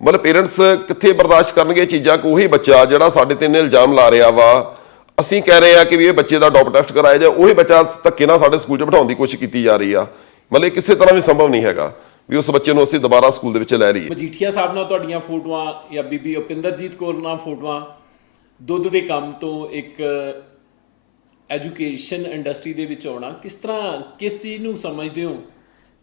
ਮਤਲਬ ਪੇਰੈਂਟਸ ਕਿੱਥੇ ਬਰਦਾਸ਼ਤ ਕਰਨਗੇ ਚੀਜ਼ਾਂ? ਕਿ ਉਹੀ ਬੱਚਾ ਜਿਹੜਾ ਸਾਡੇ ਤੇ ਨੇ ਇਲਜ਼ਾਮ ਲਾ ਰਿਹਾ ਵਾ। ਅਸੀਂ ਕਹਿ ਰਹੇ ਆ ਕਿ ਵੀ ਇਹ ਬੱਚੇ ਦਾ ਡੋਪ ਟੈਸਟ ਕਰਾਇਆ ਜਾਏ। ਉਹੀ ਬੱਚਾ ਧੱਕੇ ਨਾਲ ਸਾਡੇ ਸਕੂਲ 'ਚ ਬਿਠਾਉਣ ਦੀ ਕੋਸ਼ਿਸ਼ ਕੀਤੀ ਜਾ ਰਹੀ ਆ। ਮਤਲਬ ਇਹ ਕਿਸੇ ਤਰ੍ਹਾਂ ਵੀ ਸੰਭਵ ਨਹੀਂ ਹੈਗਾ ਵੀ ਉਸ ਬੱਚੇ ਨੂੰ ਅਸੀਂ ਦੁਬਾਰਾ ਸਕੂਲ ਦੇ ਵਿੱਚ ਲੈ ਲਈਏ। ਮਜੀਠੀਆ ਸਾਹਿਬ ਨਾਲ ਤੁਹਾਡੀਆਂ ਫੋਟੋਆਂ ਜਾਂ ਬੀਬੀ ਉਪਿੰਦਰਜੀਤ ਕੌਰ ਨਾਲ ਫੋਟੋਆਂ ਦੁੱਧ ਦੇ ਕੰਮ ਤੋਂ ਇੱਕ ਐਜੂਕੇਸ਼ਨ ਇੰਡਸਟਰੀ ਦੇ ਵਿੱਚ ਆਉਣਾ ਕਿਸ ਤਰ੍ਹਾਂ ਕਿਸ ਚੀਜ਼ ਨੂੰ ਸਮਝਦੇ ਹੋ?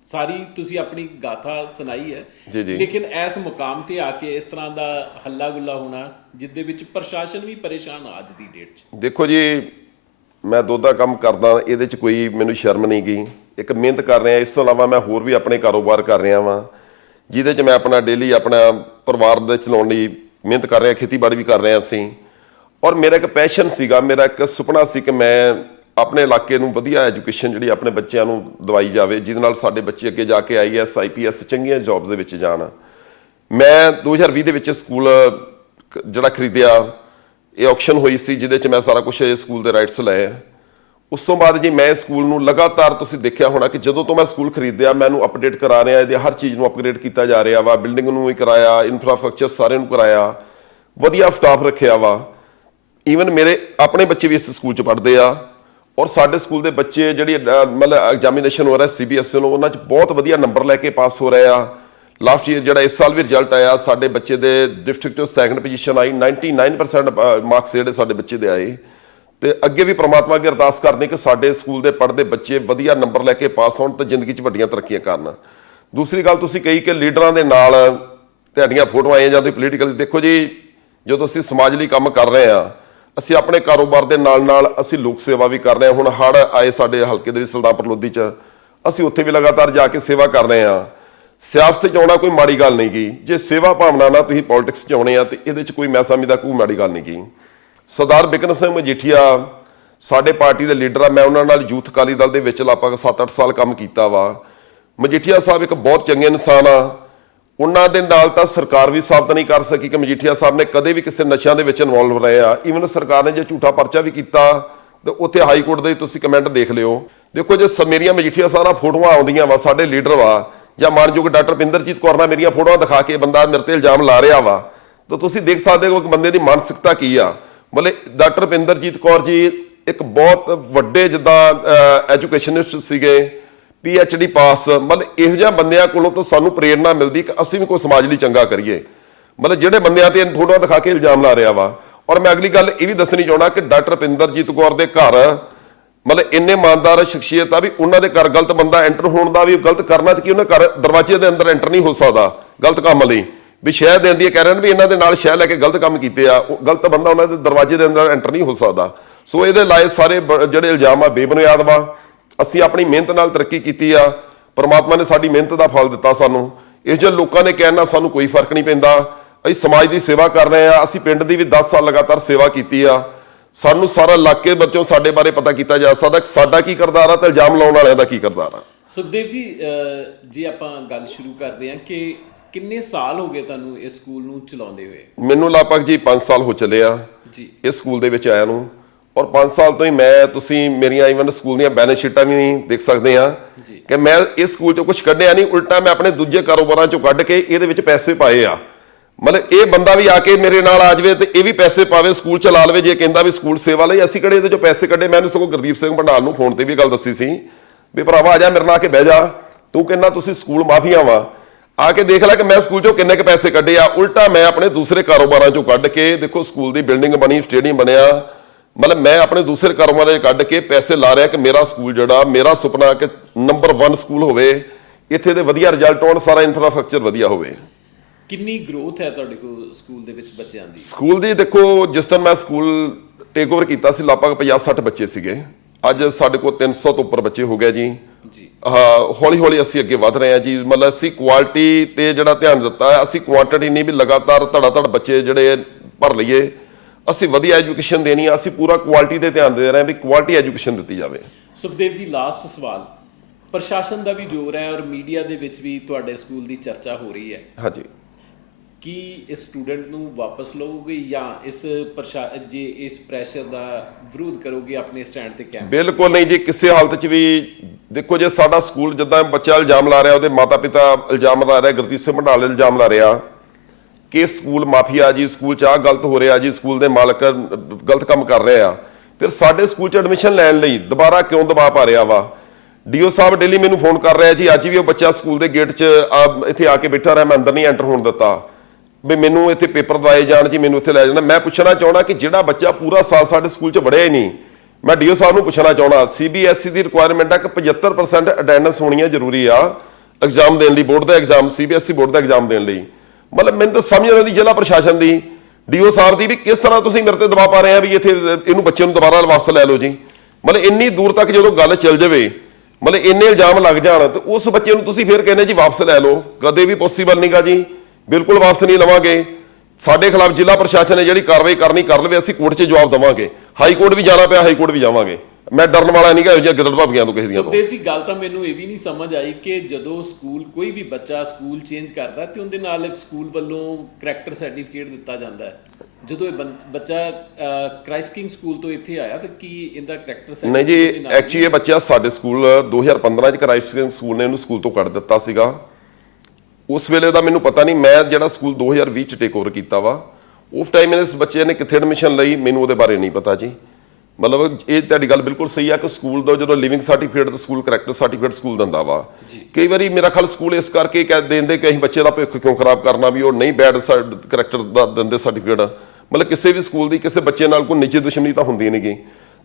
ਸਾਰੀ ਤੁਸੀਂ ਆਪਣੀ ਗਾਥਾ ਸੁਣਾਈ ਹੈ। ਲੇਕਿਨ ਇਸ ਮੁਕਾਮ ਤੇ ਆ ਕੇ ਇਸ ਤਰ੍ਹਾਂ ਦਾ ਹੱਲਾ ਗੁੱਲਾ ਹੋਣਾ ਜਿੱਦੇ ਵਿੱਚ ਪ੍ਰਸ਼ਾਸਨ ਵੀ ਪਰੇਸ਼ਾਨ ਅੱਜ ਦੀ ਡੇਟ 'ਚ। ਦੇਖੋ ਜੀ ਮੈਂ ਦੁੱਧ ਦਾ ਕੰਮ ਕਰਦਾ ਇਹਦੇ 'ਚ ਕੋਈ ਮੈਨੂੰ ਸ਼ਰਮ ਨਹੀਂ ਗਈ ਇੱਕ ਮਿਹਨਤ ਕਰ ਰਿਹਾ ਇਸ ਤੋਂ ਇਲਾਵਾ ਮੈਂ ਹੋਰ ਵੀ ਆਪਣੇ ਕਾਰੋਬਾਰ ਕਰ ਰਿਹਾ ਵਾਂ ਜਿਹਦੇ 'ਚ ਮੈਂ ਆਪਣਾ ਡੇਲੀ ਆਪਣਾ ਪਰਿਵਾਰ ਦੇ ਚਲਾਉਣ ਲਈ ਮਿਹਨਤ ਕਰ ਰਿਹਾ ਖੇਤੀਬਾੜੀ ਵੀ ਕਰ ਰਿਹਾ ਅਸੀਂ ਔਰ ਮੇਰਾ ਇੱਕ ਪੈਸ਼ਨ ਸੀਗਾ, ਮੇਰਾ ਇੱਕ ਸੁਪਨਾ ਸੀ ਕਿ ਮੈਂ ਆਪਣੇ ਇਲਾਕੇ ਨੂੰ ਵਧੀਆ ਐਜੂਕੇਸ਼ਨ ਜਿਹੜੀ ਆਪਣੇ ਬੱਚਿਆਂ ਨੂੰ ਦਵਾਈ ਜਾਵੇ, ਜਿਹਦੇ ਨਾਲ ਸਾਡੇ ਬੱਚੇ ਅੱਗੇ ਜਾ ਕੇ ਆਈਐਸ ਆਈਪੀਐਸ ਚੰਗੀਆਂ ਜੌਬਸ ਦੇ ਵਿੱਚ ਜਾਣ। ਮੈਂ 2020 ਦੇ ਵਿੱਚ ਸਕੂਲ ਜਿਹੜਾ ਖਰੀਦਿਆ, ਇਹ ਆਕਸ਼ਨ ਹੋਈ ਸੀ, ਜਿਹਦੇ ਚ ਮੈਂ ਸਾਰਾ ਕੁਝ ਸਕੂਲ ਦੇ ਰਾਈਟਸ ਲਏ। ਉਸ ਤੋਂ ਬਾਅਦ ਜੀ ਮੈਂ ਸਕੂਲ ਨੂੰ ਲਗਾਤਾਰ ਤੁਸੀਂ ਦੇਖਿਆ ਹੋਣਾ ਕਿ ਜਦੋਂ ਤੋਂ ਮੈਂ ਸਕੂਲ ਖਰੀਦਿਆ ਮੈਂ ਇਹਨੂੰ ਅਪਡੇਟ ਕਰਾ ਰਿਹਾ, ਇਹਦੇ ਹਰ ਚੀਜ਼ ਨੂੰ ਅਪਗ੍ਰੇਡ ਕੀਤਾ ਜਾ ਰਿਹਾ ਵਾ ਬਿਲਡਿੰਗ ਨੂੰ ਵੀ ਕਰਾਇਆ ਇਨਫਰਾਸਟ੍ਰਕਚਰ ਸਾਰੇ ਨੂੰ ਕਰਾਇਆ, ਵਧੀਆ ਸਟਾਫ ਰੱਖਿਆ ਵਾ। ਈਵਨ ਮੇਰੇ ਆਪਣੇ ਬੱਚੇ ਵੀ ਇਸ ਸਕੂਲ ਚ ਪੜ੍ਹਦੇ ਆ ਔਰ ਸਾਡੇ ਸਕੂਲ ਦੇ ਬੱਚੇ ਜਿਹੜੀ ਮਤਲਬ ਐਗਜ਼ਾਮੀਨੇਸ਼ਨ ਹੋ ਰਿਹਾ ਸੀਬੀਐਸਈ ਨੂੰ ਉਹਨਾਂ ਚ ਬਹੁਤ ਵਧੀਆ ਨੰਬਰ ਲੈ ਕੇ ਪਾਸ ਹੋ ਰਹੇ ਆ। ਲਾਸਟ ਈਅਰ ਜਿਹੜਾ ਇਸ ਸਾਲ ਵੀ ਰਿਜ਼ਲਟ ਆਇਆ, ਸਾਡੇ ਬੱਚੇ ਦੇ ਡਿਸਟ੍ਰਿਕਟ ਤੋਂ ਸੈਕੰਡ ਪੋਜੀਸ਼ਨ ਆਈ 99% ਮਾਰਕਸ ਜਿਹੜੇ ਸਾਡੇ ਬੱਚੇ ਦੇ ਆਏ। ਤੇ ਅੱਗੇ ਵੀ ਪ੍ਰਮਾਤਮਾ ਅੱਗੇ ਅਰਦਾਸ ਕਰਦੇ ਕਿ ਸਾਡੇ ਸਕੂਲ ਦੇ ਪੜ੍ਹਦੇ ਬੱਚੇ ਵਧੀਆ ਨੰਬਰ ਲੈ ਕੇ ਪਾਸ ਹੋਣ ਤੇ ਜ਼ਿੰਦਗੀ 'ਚ ਵੱਡੀਆਂ ਤਰੱਕੀਆਂ ਕਰਨ। ਦੂਸਰੀ ਗੱਲ ਤੁਸੀਂ ਕਹੀ ਕਿ ਲੀਡਰਾਂ ਦੇ ਨਾਲ ਤੁਹਾਡੀਆਂ ਫੋਟੋਆਂ ਆਈਆਂ ਜਾਂਦੇ ਪੋਲੀਟੀਕਲ ਦੇਖੋ ਜੀ, ਜਦੋਂ ਅਸੀਂ ਸਮਾਜ ਲਈ ਕੰਮ ਕਰ ਰਹੇ ਆ ਅਸੀਂ ਆਪਣੇ ਕਾਰੋਬਾਰ ਦੇ ਨਾਲ ਨਾਲ ਅਸੀਂ ਲੋਕ ਸੇਵਾ ਵੀ ਕਰ ਰਹੇ ਹਾਂ। ਹੁਣ ਹੜ ਆਏ ਸਾਡੇ ਹਲਕੇ ਦੇ ਵਿੱਚ ਸੁਲਤਾਨਪੁਰ ਲੋਧੀ 'ਚ। ਅਸੀਂ ਉੱਥੇ ਵੀ ਲਗਾਤਾਰ ਜਾ ਕੇ ਸੇਵਾ ਕਰ ਰਹੇ ਹਾਂ। ਸਿਆਸਤ 'ਚ ਆਉਣਾ ਕੋਈ ਮਾੜੀ ਗੱਲ ਨਹੀਂ ਗੀ। ਜੇ ਸੇਵਾ ਭਾਵਨਾ ਨਾਲ ਤੁਸੀਂ ਪੋਲਿਟਿਕਸ 'ਚ ਆਉਣੇ ਆ ਤੇ ਇਹਦੇ 'ਚ ਕੋਈ ਮੈਂ ਸਮਝਦਾ ਕੋਈ ਮਾੜੀ ਗੱਲ ਨਹੀਂ ਗੀ। ਸਰਦਾਰ ਬਿਕਨ ਸਿੰਘ ਮਜੀਠੀਆ, ਸਾਡੇ ਪਾਰਟੀ ਦੇ ਲੀਡਰ ਆ। ਮੈਂ ਉਹਨਾਂ ਨਾਲ ਯੂਥ ਅਕਾਲੀ ਦਲ ਦੇ ਵਿੱਚ ਲਗਭਗ 7-8 ਸਾਲ ਕੰਮ ਕੀਤਾ ਵਾ। ਮਜੀਠੀਆ ਸਾਹਿਬ ਇੱਕ ਬਹੁਤ ਚੰਗੇ ਇਨਸਾਨ ਆ। ਉਹਨਾਂ ਦੇ ਨਾਲ ਤਾਂ ਸਰਕਾਰ ਵੀ ਸਾਬਤ ਨਹੀਂ ਕਰ ਸਕੀ। ਕਿ ਮਜੀਠੀਆ ਸਾਹਿਬ ਨੇ ਕਦੇ ਵੀ ਕਿਸੇ ਨਸ਼ਿਆਂ ਦੇ ਵਿੱਚ ਇਨਵੋਲਵ ਰਹੇ ਆ। ਈਵਨ ਸਰਕਾਰ ਨੇ ਜੇ ਝੂਠਾ ਪਰਚਾ ਵੀ ਕੀਤਾ, ਤੇ ਉੱਥੇ ਹਾਈ ਕੋਰਟ ਦੇ ਤੁਸੀਂ ਕਮੈਂਟ ਦੇਖ ਲਿਓ। ਦੇਖੋ ਜੇ ਸ- ਮੇਰੀਆਂ ਮਜੀਠੀਆ ਨਾਲ ਫੋਟੋਆਂ ਆਉਂਦੀਆਂ ਵਾ, ਸਾਡੇ ਲੀਡਰ ਵਾ, ਜਾਂ ਮਾਨਯੋਗ ਡਾਕਟਰ ਪਿੰਦਰਜੀਤ ਕੌਰ ਨਾਲ ਮੇਰੀਆਂ ਫੋਟੋਆਂ ਦਿਖਾ ਕੇ ਬੰਦਾ ਮੇਰੇ ਤੇ ਇਲਜ਼ਾਮ ਲਾ ਰਿਹਾ ਵਾ, ਤਾਂ ਤੁਸੀਂ ਦੇਖ ਸਕਦੇ ਹੋ ਕਿ ਬੰਦੇ ਦੀ ਮਾਨਸਿਕਤਾ ਕੀ ਆ। ਮਤਲਬ ਡਾਕਟਰ ਪਿੰਦਰਜੀਤ ਕੌਰ ਜੀ ਇੱਕ ਬਹੁਤ ਵੱਡੇ ਜਿੱਦਾਂ ਐਜੂਕੇਸ਼ਨਿਸਟ ਸੀਗੇ। ਪੀ ਐਚ ਡੀ ਪਾਸ ਮਤਲਬ ਇਹੋ ਜਿਹਾ ਬੰਦਿਆਂ ਕੋਲੋਂ ਤਾਂ ਸਾਨੂੰ ਪ੍ਰੇਰਣਾ ਮਿਲਦੀ ਕਿ ਅਸੀਂ ਵੀ ਕੋਈ ਸਮਾਜ ਲਈ ਚੰਗਾ ਕਰੀਏ। ਮਤਲਬ ਜਿਹੜੇ ਬੰਦਿਆਂ ਤੇ ਫੋਟੋਆਂ ਦਿਖਾ ਕੇ ਇਲਜ਼ਾਮ ਲਾ ਰਿਹਾ ਵਾ। ਔਰ ਮੈਂ ਅਗਲੀ ਗੱਲ ਇਹ ਵੀ ਦੱਸਣੀ ਚਾਹੁੰਦਾ ਕਿ ਡਾਕਟਰ ਪਿੰਦਰਜੀਤ ਕੌਰ ਦੇ ਘਰ, ਮਤਲਬ ਇੰਨੇ ਇਮਾਨਦਾਰ, ਸ਼ਖਸੀਅਤ ਆ ਵੀ ਉਹਨਾਂ ਦੇ ਘਰ ਗਲਤ ਬੰਦਾ ਐਂਟਰ ਹੋਣ ਦਾ ਵੀ ਗਲਤ ਕਰਨਾ ਤੇ ਕਿ ਉਹਨਾਂ ਘਰ ਦਰਵਾਜ਼ੇ ਦੇ ਅੰਦਰ ਐਂਟਰ ਨਹੀਂ ਹੋ ਸਕਦਾ, ਗਲਤ ਕੰਮ ਲਈ। ਵੀ ਸ਼ਹਿ ਦੇਂਦੀ ਹੈ ਕਹਿ ਰਹੇ ਨੇ ਵੀ ਇਹਨਾਂ ਦੇ ਨਾਲ ਸ਼ਹਿ ਲੈ ਕੇ ਗਲਤ ਕੰਮ ਕੀਤੇ ਆ, ਉਹ ਗਲਤ ਬੰਦਾ ਉਹਨਾਂ ਦੇ ਦਰਵਾਜ਼ੇ ਦੇ ਅੰਦਰ ਐਂਟਰ ਨਹੀਂ ਹੋ ਸਕਦਾ। ਸੋ ਇਹਦੇ ਲਾਏ ਸਾਰੇ ਬ- ਜਿਹੜੇ ਇਲਜ਼ਾਮ ਆ ਬੇਬੁਨਿਆਦ ਵਾ। ਅਸੀਂ ਆਪਣੀ ਮਿਹਨਤ ਨਾਲ ਤਰੱਕੀ ਕੀਤੀ ਆ ਪਰਮਾਤਮਾ ਨੇ ਸਾਡੀ ਮਿਹਨਤ ਦਾ ਫਲ ਦਿੱਤਾ ਸਾਨੂੰ। ਇਹ ਜਿਹੇ ਲੋਕਾਂ ਨੇ ਕਹਿਣ ਨਾਲ ਸਾਨੂੰ ਕੋਈ ਫ਼ਰਕ ਨਹੀਂ ਪੈਂਦਾ। ਅਸੀਂ ਸਮਾਜ ਦੀ ਸੇਵਾ ਕਰ ਰਹੇ ਆ ਅਸੀਂ ਪਿੰਡ ਦੀ ਵੀ 10 ਸਾਲ ਲਗਾਤਾਰ ਸੇਵਾ ਕੀਤੀ ਆ। ਸਾਨੂੰ ਸਾਰਾ ਇਲਾਕੇ ਬੱਚੋਂ ਸਾਡੇ ਬਾਰੇ ਪਤਾ ਕੀਤਾ ਜਾ ਸਕਦਾ। ਕਿ ਸਾਡਾ ਕੀ ਕਰਦਾਰ ਆ ਤੇ ਇਲਜ਼ਾਮ ਲਾਉਣ ਵਾਲਿਆਂ ਦਾ ਕੀ ਕਰਦਾਰ ਆ। ਸੁਖਦੇਵ ਜੀ ਜੇ ਆਪਾਂ ਗੱਲ ਸ਼ੁਰੂ ਕਰਦੇ ਹਾਂ ਕਿ ਕਿੰਨੇ ਸਾਲ ਹੋ ਗਏ ਤੁਹਾਨੂੰ ਇਸ ਸਕੂਲ ਨੂੰ ਚਲਾਉਂਦੇ ਹੋਏ? ਮੈਨੂੰ ਲਗਭਗ ਜੀ 5 ਸਾਲ ਹੋ ਚੱਲੇ ਆ ਜੀ। ਇਸ ਸਕੂਲ ਦੇ ਵਿੱਚ ਆਇਆ ਨੂੰ। ਔਰ 5 ਸਾਲ ਤੋਂ ਹੀ ਮੈਂ ਤੁਸੀਂ ਮੇਰੀਆਂ ਇਵਨ ਸਕੂਲ ਦੀਆਂ ਬੈਲੈਂਸ ਸ਼ੀਟਾਂ ਵੀ ਦੇਖ ਸਕਦੇ ਆ। ਕਿ ਮੈਂ ਇਸ ਸਕੂਲ ਚੋਂ ਕੁਝ ਕੱਢਿਆ ਨਹੀਂ ਉਲਟਾ ਮੈਂ ਆਪਣੇ ਦੂਜੇ ਕਾਰੋਬਾਰਾਂ ਚੋਂ ਕੱਢ ਕੇ ਇਹਦੇ ਵਿੱਚ ਪੈਸੇ ਪਾਏ ਆ। ਮਤਲਬ ਇਹ ਬੰਦਾ ਵੀ ਆ ਕੇ ਮੇਰੇ ਨਾਲ ਆ ਜਾਵੇ ਤੇ ਇਹ ਵੀ ਪੈਸੇ ਪਾਵੇ ਸਕੂਲ ਚਲਾ ਲਵੇ ਜੇ ਕਹਿੰਦਾ ਵੀ ਸਕੂਲ ਸੇਵਾ ਲਈ ਅਸੀਂ ਕਿਹੜੇ ਇਹਦੇ ਚੋਂ ਪੈਸੇ ਕੱਢੇ? ਮੈਨੂੰ ਸਗੋਂ ਗੁਰਦੀਪ ਸਿੰਘ ਭੰਡਾਲ ਨੂੰ ਫੋਨ ਤੇ ਵੀ ਗੱਲ ਦੱਸੀ ਸੀ ਵੀ ਭਰਾਵਾ ਆ ਜਾ ਮੇਰੇ ਨਾਲ ਆ ਕੇ ਬਹਿ ਜਾ। ਤੂੰ ਕਹਿੰਦਾ ਤੁਸੀਂ ਸਕੂਲ ਮਾਫੀਆ ਵਾ। ਆ ਕੇ ਦੇਖ ਲੈ ਕਿ ਮੈਂ ਸਕੂਲ ਚੋਂ ਕਿੰਨੇ ਕ ਪੈਸੇ ਕੱਢੇ ਆ। ਉਲਟਾ ਮੈਂ ਆਪਣੇ ਦੂਸਰੇ ਕਾਰੋਬਾਰਾਂ ਚੋਂ ਕੱਢ ਕੇ ਦੇਖੋ ਸਕੂਲ ਦੀ ਬਿਲਡਿੰਗ ਬਣੀ ਸਟੇਡੀਅਮ ਬਣਿਆ। ਮਤਲਬ ਮੈਂ ਆਪਣੇ ਦੂਸਰੇ ਕਾਰੋਬਾਰਾਂ 'ਚ ਕੱਢ ਕੇ ਪੈਸੇ ਲਾ ਰਿਹਾ ਕਿ ਮੇਰਾ ਸਕੂਲ ਜਿਹੜਾ ਮੇਰਾ ਸੁਪਨਾ ਕਿ ਨੰਬਰ 1 ਸਕੂਲ ਹੋਵੇ ਇੱਥੇ ਦੇ ਵਧੀਆ ਰਿਜ਼ਲਟ ਆਉਣ ਸਾਰਾ ਇਨਫਰਾਸਟ੍ਰਕਚਰ ਵਧੀਆ ਹੋਵੇ। ਕਿੰਨੀ ਗਰੋਥ ਹੈ ਤੁਹਾਡੇ ਕੋਲ ਸਕੂਲ ਦੇ ਵਿੱਚ ਬੱਚਿਆਂ ਦੀ? ਸਕੂਲ ਦੀ ਦੇਖੋ ਜਿਸ ਦਿਨ ਮੈਂ ਸਕੂਲ ਟੇਕ ਓਵਰ ਕੀਤਾ ਸੀ ਲਗਭਗ 50-60 ਬੱਚੇ ਸੀਗੇ। ਅੱਜ ਸਾਡੇ ਕੋਲ 300 ਤੋਂ ਉੱਪਰ ਬੱਚੇ ਹੋ ਗਏ ਜੀ। ਜੀ। ਹਾਂ ਹੌਲੀ ਹੌਲੀ ਅਸੀਂ ਅੱਗੇ ਵਧ ਰਹੇ ਹਾਂ ਜੀ। ਮਤਲਬ ਅਸੀਂ ਕੁਆਲਿਟੀ ਤੇ ਜਿਹੜਾ ਧਿਆਨ ਦਿੱਤਾ ਹੈ ਅਸੀਂ ਕੁਆਂਟੀਟੀ ਨਹੀਂ ਵੀ ਲਗਾਤਾਰ ਧੜਾ ਧੜ ਬੱਚੇ ਜਿਹੜੇ ਭਰ ਲਈਏ। ਅਸੀਂ ਵਧੀਆ ਐਜੂਕੇਸ਼ਨ ਦੇਣੀ ਆ ਅਸੀਂ ਪੂਰਾ ਕੁਆਲਿਟੀ ਤੇ ਧਿਆਨ ਦੇ ਰਹੇ ਹਾਂ ਵੀ ਕੁਆਲਿਟੀ ਐਜੂਕੇਸ਼ਨ ਦਿੱਤੀ ਜਾਵੇ। ਸੁਖਦੇਵ ਜੀ ਲਾਸਟ ਸਵਾਲ। ਪ੍ਰਸ਼ਾਸਨ ਦਾ ਵੀ ਜ਼ੋਰ ਹੈ ਔਰ ਮੀਡੀਆ ਦੇ ਵਿੱਚ ਵੀ ਤੁਹਾਡੇ ਸਕੂਲ ਦੀ ਚਰਚਾ ਹੋ ਰਹੀ ਹੈ। ਹਾਂਜੀ। ਕੀ ਇਸ ਸਟੂਡੈਂਟ ਨੂੰ ਵਾਪਸ ਲਓਗੇ ਜਾਂ ਇਸ ਪ੍ਰਸ਼ਾ ਜੇ ਇਸ ਪ੍ਰੈਸ਼ਰ ਦਾ ਵਿਰੋਧ ਕਰੋਗੇ ਆਪਣੇ ਸਟੈਂਡ ਤੇ ਕਾਇਮ ਬਿਲਕੁਲ ਨਹੀਂ ਜੀ ਕਿਸੇ ਹਾਲਤ 'ਚ ਵੀ ਦੇਖੋ ਜੇ ਸਾਡਾ ਸਕੂਲ ਜਿੱਦਾਂ ਬੱਚਾ ਇਲਜ਼ਾਮ ਲਾ ਰਿਹਾ ਉਹਦੇ ਮਾਤਾ ਪਿਤਾ ਇਲਜ਼ਾਮ ਲਾ ਰਿਹਾ ਗੁਰਦੀਪ ਸਿੰਘ ਭੰਡਾਲ ਇਲਜ਼ਾਮ ਲਾ ਰਿਹਾ ਕਿ ਸਕੂਲ ਮਾਫੀਆ ਜੀ, ਸਕੂਲ 'ਚ ਆਹ ਗਲਤ ਹੋ ਰਿਹਾ ਜੀ, ਸਕੂਲ ਦੇ ਮਾਲਕ ਗਲਤ ਕੰਮ ਕਰ ਰਹੇ ਆ। ਫਿਰ ਸਾਡੇ ਸਕੂਲ 'ਚ ਐਡਮਿਸ਼ਨ ਲੈਣ ਲਈ ਦੁਬਾਰਾ ਕਿਉਂ ਦਬਾਅ ਪਾ ਰਿਹਾ ਵਾ? ਡੀਓ ਸਾਹਿਬ ਡੇਲੀ ਮੈਨੂੰ ਫੋਨ ਕਰ ਰਿਹਾ ਜੀ, ਅੱਜ ਵੀ ਉਹ ਬੱਚਾ ਸਕੂਲ ਦੇ ਗੇਟ 'ਚ ਇੱਥੇ ਆ ਕੇ ਬੈਠਾ ਰਿਹਾ, ਮੈਂ ਅੰਦਰ ਨਹੀਂ ਐਂਟਰ ਹੋਣ ਦਿੱਤਾ। ਵੀ ਮੈਨੂੰ ਇੱਥੇ ਪੇਪਰ ਦਵਾਏ ਜਾਣ ਜੀ, ਮੈਨੂੰ ਇੱਥੇ ਲੈ ਜਾਣਾ। ਮੈਂ ਪੁੱਛਣਾ ਚਾਹਣਾ ਕਿ ਜਿਹੜਾ ਬੱਚਾ ਪੂਰਾ ਸਾਲ ਸਾਡੇ ਸਕੂਲ 'ਚ ਵੜਿਆ ਹੀ ਨਹੀਂ, ਮੈਂ ਡੀਓ ਸਾਹਿਬ ਨੂੰ ਪੁੱਛਣਾ ਚਾਹਣਾ ਸੀਬੀਐਸਈ ਦੀ ਰਿਕੁਆਇਰਮੈਂਟ ਆ ਕਿ 75% ਅਟੈਂਡੈਂਸ ਹੋਣੀ ਜ਼ਰੂਰੀ ਆ ਐਗਜ਼ਾਮ ਦੇਣ ਲਈ ਬੋਰਡ ਦਾ ਐਗਜ਼ਾਮ ਸੀਬੀਐਸਈ ਬੋਰਡ ਦਾ ਐਗਜ਼ਾਮ ਦੇਣ ਲਈ। ਮਤਲਬ ਮੈਨੂੰ ਤਾਂ ਸਮਝ ਨਹੀਂ ਆਉਂਦੀ ਜ਼ਿਲ੍ਹਾ ਪ੍ਰਸ਼ਾਸਨ ਦੀ। ਡੀਓ ਸਾਹਿਬ ਦੀ ਵੀ ਕਿਸ ਤਰ੍ਹਾਂ ਤੁਸੀਂ ਮੇਰੇ ਤੇ ਦਬਾਅ ਪਾ ਰਹੇ ਆ ਵੀ ਇੱਥੇ ਇਹਨੂੰ ਬੱਚੇ ਨੂੰ ਦੁਬਾਰਾ ਵਾਪਸ ਲੈ ਲਓ ਜੀ। ਮਤਲਬ ਇੰਨੀ ਦੂਰ ਤੱਕ ਜਦੋਂ ਗੱਲ ਚੱਲ ਜਾਵੇ, ਮਤਲਬ ਇੰਨੇ ਇਲਜ਼ਾਮ ਲੱਗ ਜਾਣ, ਤੇ ਉਸ ਬੱਚੇ ਨੂੰ ਤੁਸੀਂ ਫਿਰ ਕਹਿੰਦੇ ਜੀ ਵਾਪਸ ਲੈ ਲਓ। ਕਦੇ ਵੀ ਪੋਸੀਬਲ ਨਹੀਂਗਾ ਜੀ। ਬਿਲਕੁਲ ਵਾਪਸ ਨਹੀਂ ਲਵਾਂਗੇ। ਸਾਡੇ ਖਿਲਾਫ ਜ਼ਿਲ੍ਹਾ ਪ੍ਰਸ਼ਾਸਨ ਨੇ ਜਿਹੜੀ ਕਾਰਵਾਈ ਕਰਨੀ, ਕਰ ਲਵੇ, ਅਸੀਂ ਕੋਰਟ 'ਚ ਜਵਾਬ ਦੇਵਾਂਗੇ। ਹਾਈ ਕੋਰਟ ਵੀ ਜਾਣਾ ਪਿਆ, ਹਾਈ ਕੋਰਟ ਵੀ ਜਾਵਾਂਗੇ। ਮੈਂ ਡਰਨ ਵਾਲਾ ਨਹੀਂਗਾ ਇਹੋ ਜਿਹੀਆਂ ਗਿੱਦੜ ਭਾਬੀਆਂ ਤੋਂ ਕਿਸੇ ਦੀਆਂ ਤੋਂ। ਸੁਖਦੇਵ ਜੀ ਗੱਲ ਤਾਂ ਮੈਨੂੰ ਇਹ ਵੀ ਨਹੀਂ ਸਮਝ ਆਈ ਕਿ ਜਦੋਂ ਸਕੂਲ ਕੋਈ ਵੀ ਬੱਚਾ ਸਕੂਲ ਚੇਂਜ ਕਰਦਾ ਤੇ ਉਹਦੇ ਨਾਲ ਇੱਕ ਸਕੂਲ ਵੱਲੋਂ ਕਰੈਕਟਰ ਸਰਟੀਫਿਕੇਟ ਦਿੱਤਾ ਜਾਂਦਾ ਹੈ। ਜਦੋਂ ਇਹ ਬੰ- ਬੱਚਾ ਕ੍ਰਾਈਸਟ ਕਿੰਗ ਸਕੂਲ ਤੋਂ ਇੱਥੇ ਆਇਆ ਤਾਂ ਕੀ ਇਹਦਾ ਕਰੈਕਟਰ ਨਹੀਂ ਜੀ ਐਕਚੁਅਲੀ ਇਹ ਬੱਚਾ ਸਾਡੇ ਸਕੂਲ 2015 ਚ ਕ੍ਰਾਈਸਟ ਸਕੂਲ ਨੇ ਇਹਨੂੰ ਸਕੂਲ ਤੋਂ ਕੱਢ ਦਿੱਤਾ ਸੀਗਾ। ਉਸ ਵੇਲੇ ਦਾ ਮੈਨੂੰ ਪਤਾ ਨਹੀਂ ਮੈਂ ਜਿਹੜਾ ਸਕੂਲ 2020 ਚ ਟੇਕ ਓਵਰ ਕੀਤਾ ਵਾ ਉਸ ਟਾਈਮ ਇਸ ਬੱਚੇ ਨੇ ਕਿੱਥੇ ਐਡਮਿਸ਼ਨ ਲਈ ਮੈਨੂੰ ਉਹਦੇ ਬਾਰੇ ਨਹੀਂ ਪਤਾ ਜੀ। ਮਤਲਬ ਇਹ ਤੁਹਾਡੀ ਗੱਲ ਬਿਲਕੁਲ ਸਹੀ ਆ ਕਿ ਸਕੂਲ ਦਾ ਜਦੋਂ ਲਿਵਿੰਗ ਸਰਟੀਫਿਕੇਟ ਤੇ ਸਕੂਲ ਕਰੈਕਟਰ ਸਰਟੀਫਿਕੇਟ ਸਕੂਲ ਦਿੰਦਾ ਵਾ। ਕਈ ਵਾਰੀ ਮੇਰਾ ਖਿਆਲ ਸਕੂਲ ਇਸ ਕਰਕੇ ਕਹਿ ਦਿੰਦੇ ਕਿ ਅਸੀਂ ਬੱਚੇ ਦਾ ਭਵਿੱਖ ਕਿਉਂ ਖਰਾਬ ਕਰਨਾ ਵੀ ਉਹ ਨਹੀਂ ਬੈਡ ਕਰੈਕਟਰ ਦਾ ਦਿੰਦੇ ਸਰਟੀਫਿਕੇਟ ਮਤਲਬ ਕਿਸੇ ਵੀ ਸਕੂਲ ਦੀ ਕਿਸੇ ਬੱਚੇ ਨਾਲ ਕੋਈ ਨਿੱਜੀ ਦੁਸ਼ਮਣੀ ਤਾਂ ਹੁੰਦੀ ਨਹੀਂਗੀ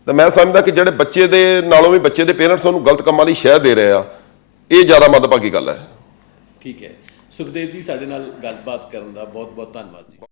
ਤਾਂ ਮੈਂ ਸਮਝਦਾ ਕਿ ਜਿਹੜੇ ਬੱਚੇ ਦੇ ਨਾਲੋਂ ਵੀ ਬੱਚੇ ਦੇ ਪੇਰੈਂਟਸ ਉਹਨੂੰ ਗਲਤ ਕੰਮਾਂ ਲਈ ਸ਼ਹਿ ਦੇ ਰਹੇ ਆ ਇਹ ਜ਼ਿਆਦਾ ਮੱਦਭਾਗੀ ਗੱਲ ਹੈ। ਠੀਕ ਹੈ। ਸੁਖਦੇਵ ਜੀ ਸਾਡੇ ਨਾਲ ਗੱਲਬਾਤ ਕਰਨ ਦਾ ਬਹੁਤ ਬਹੁਤ ਧੰਨਵਾਦ ਜੀ।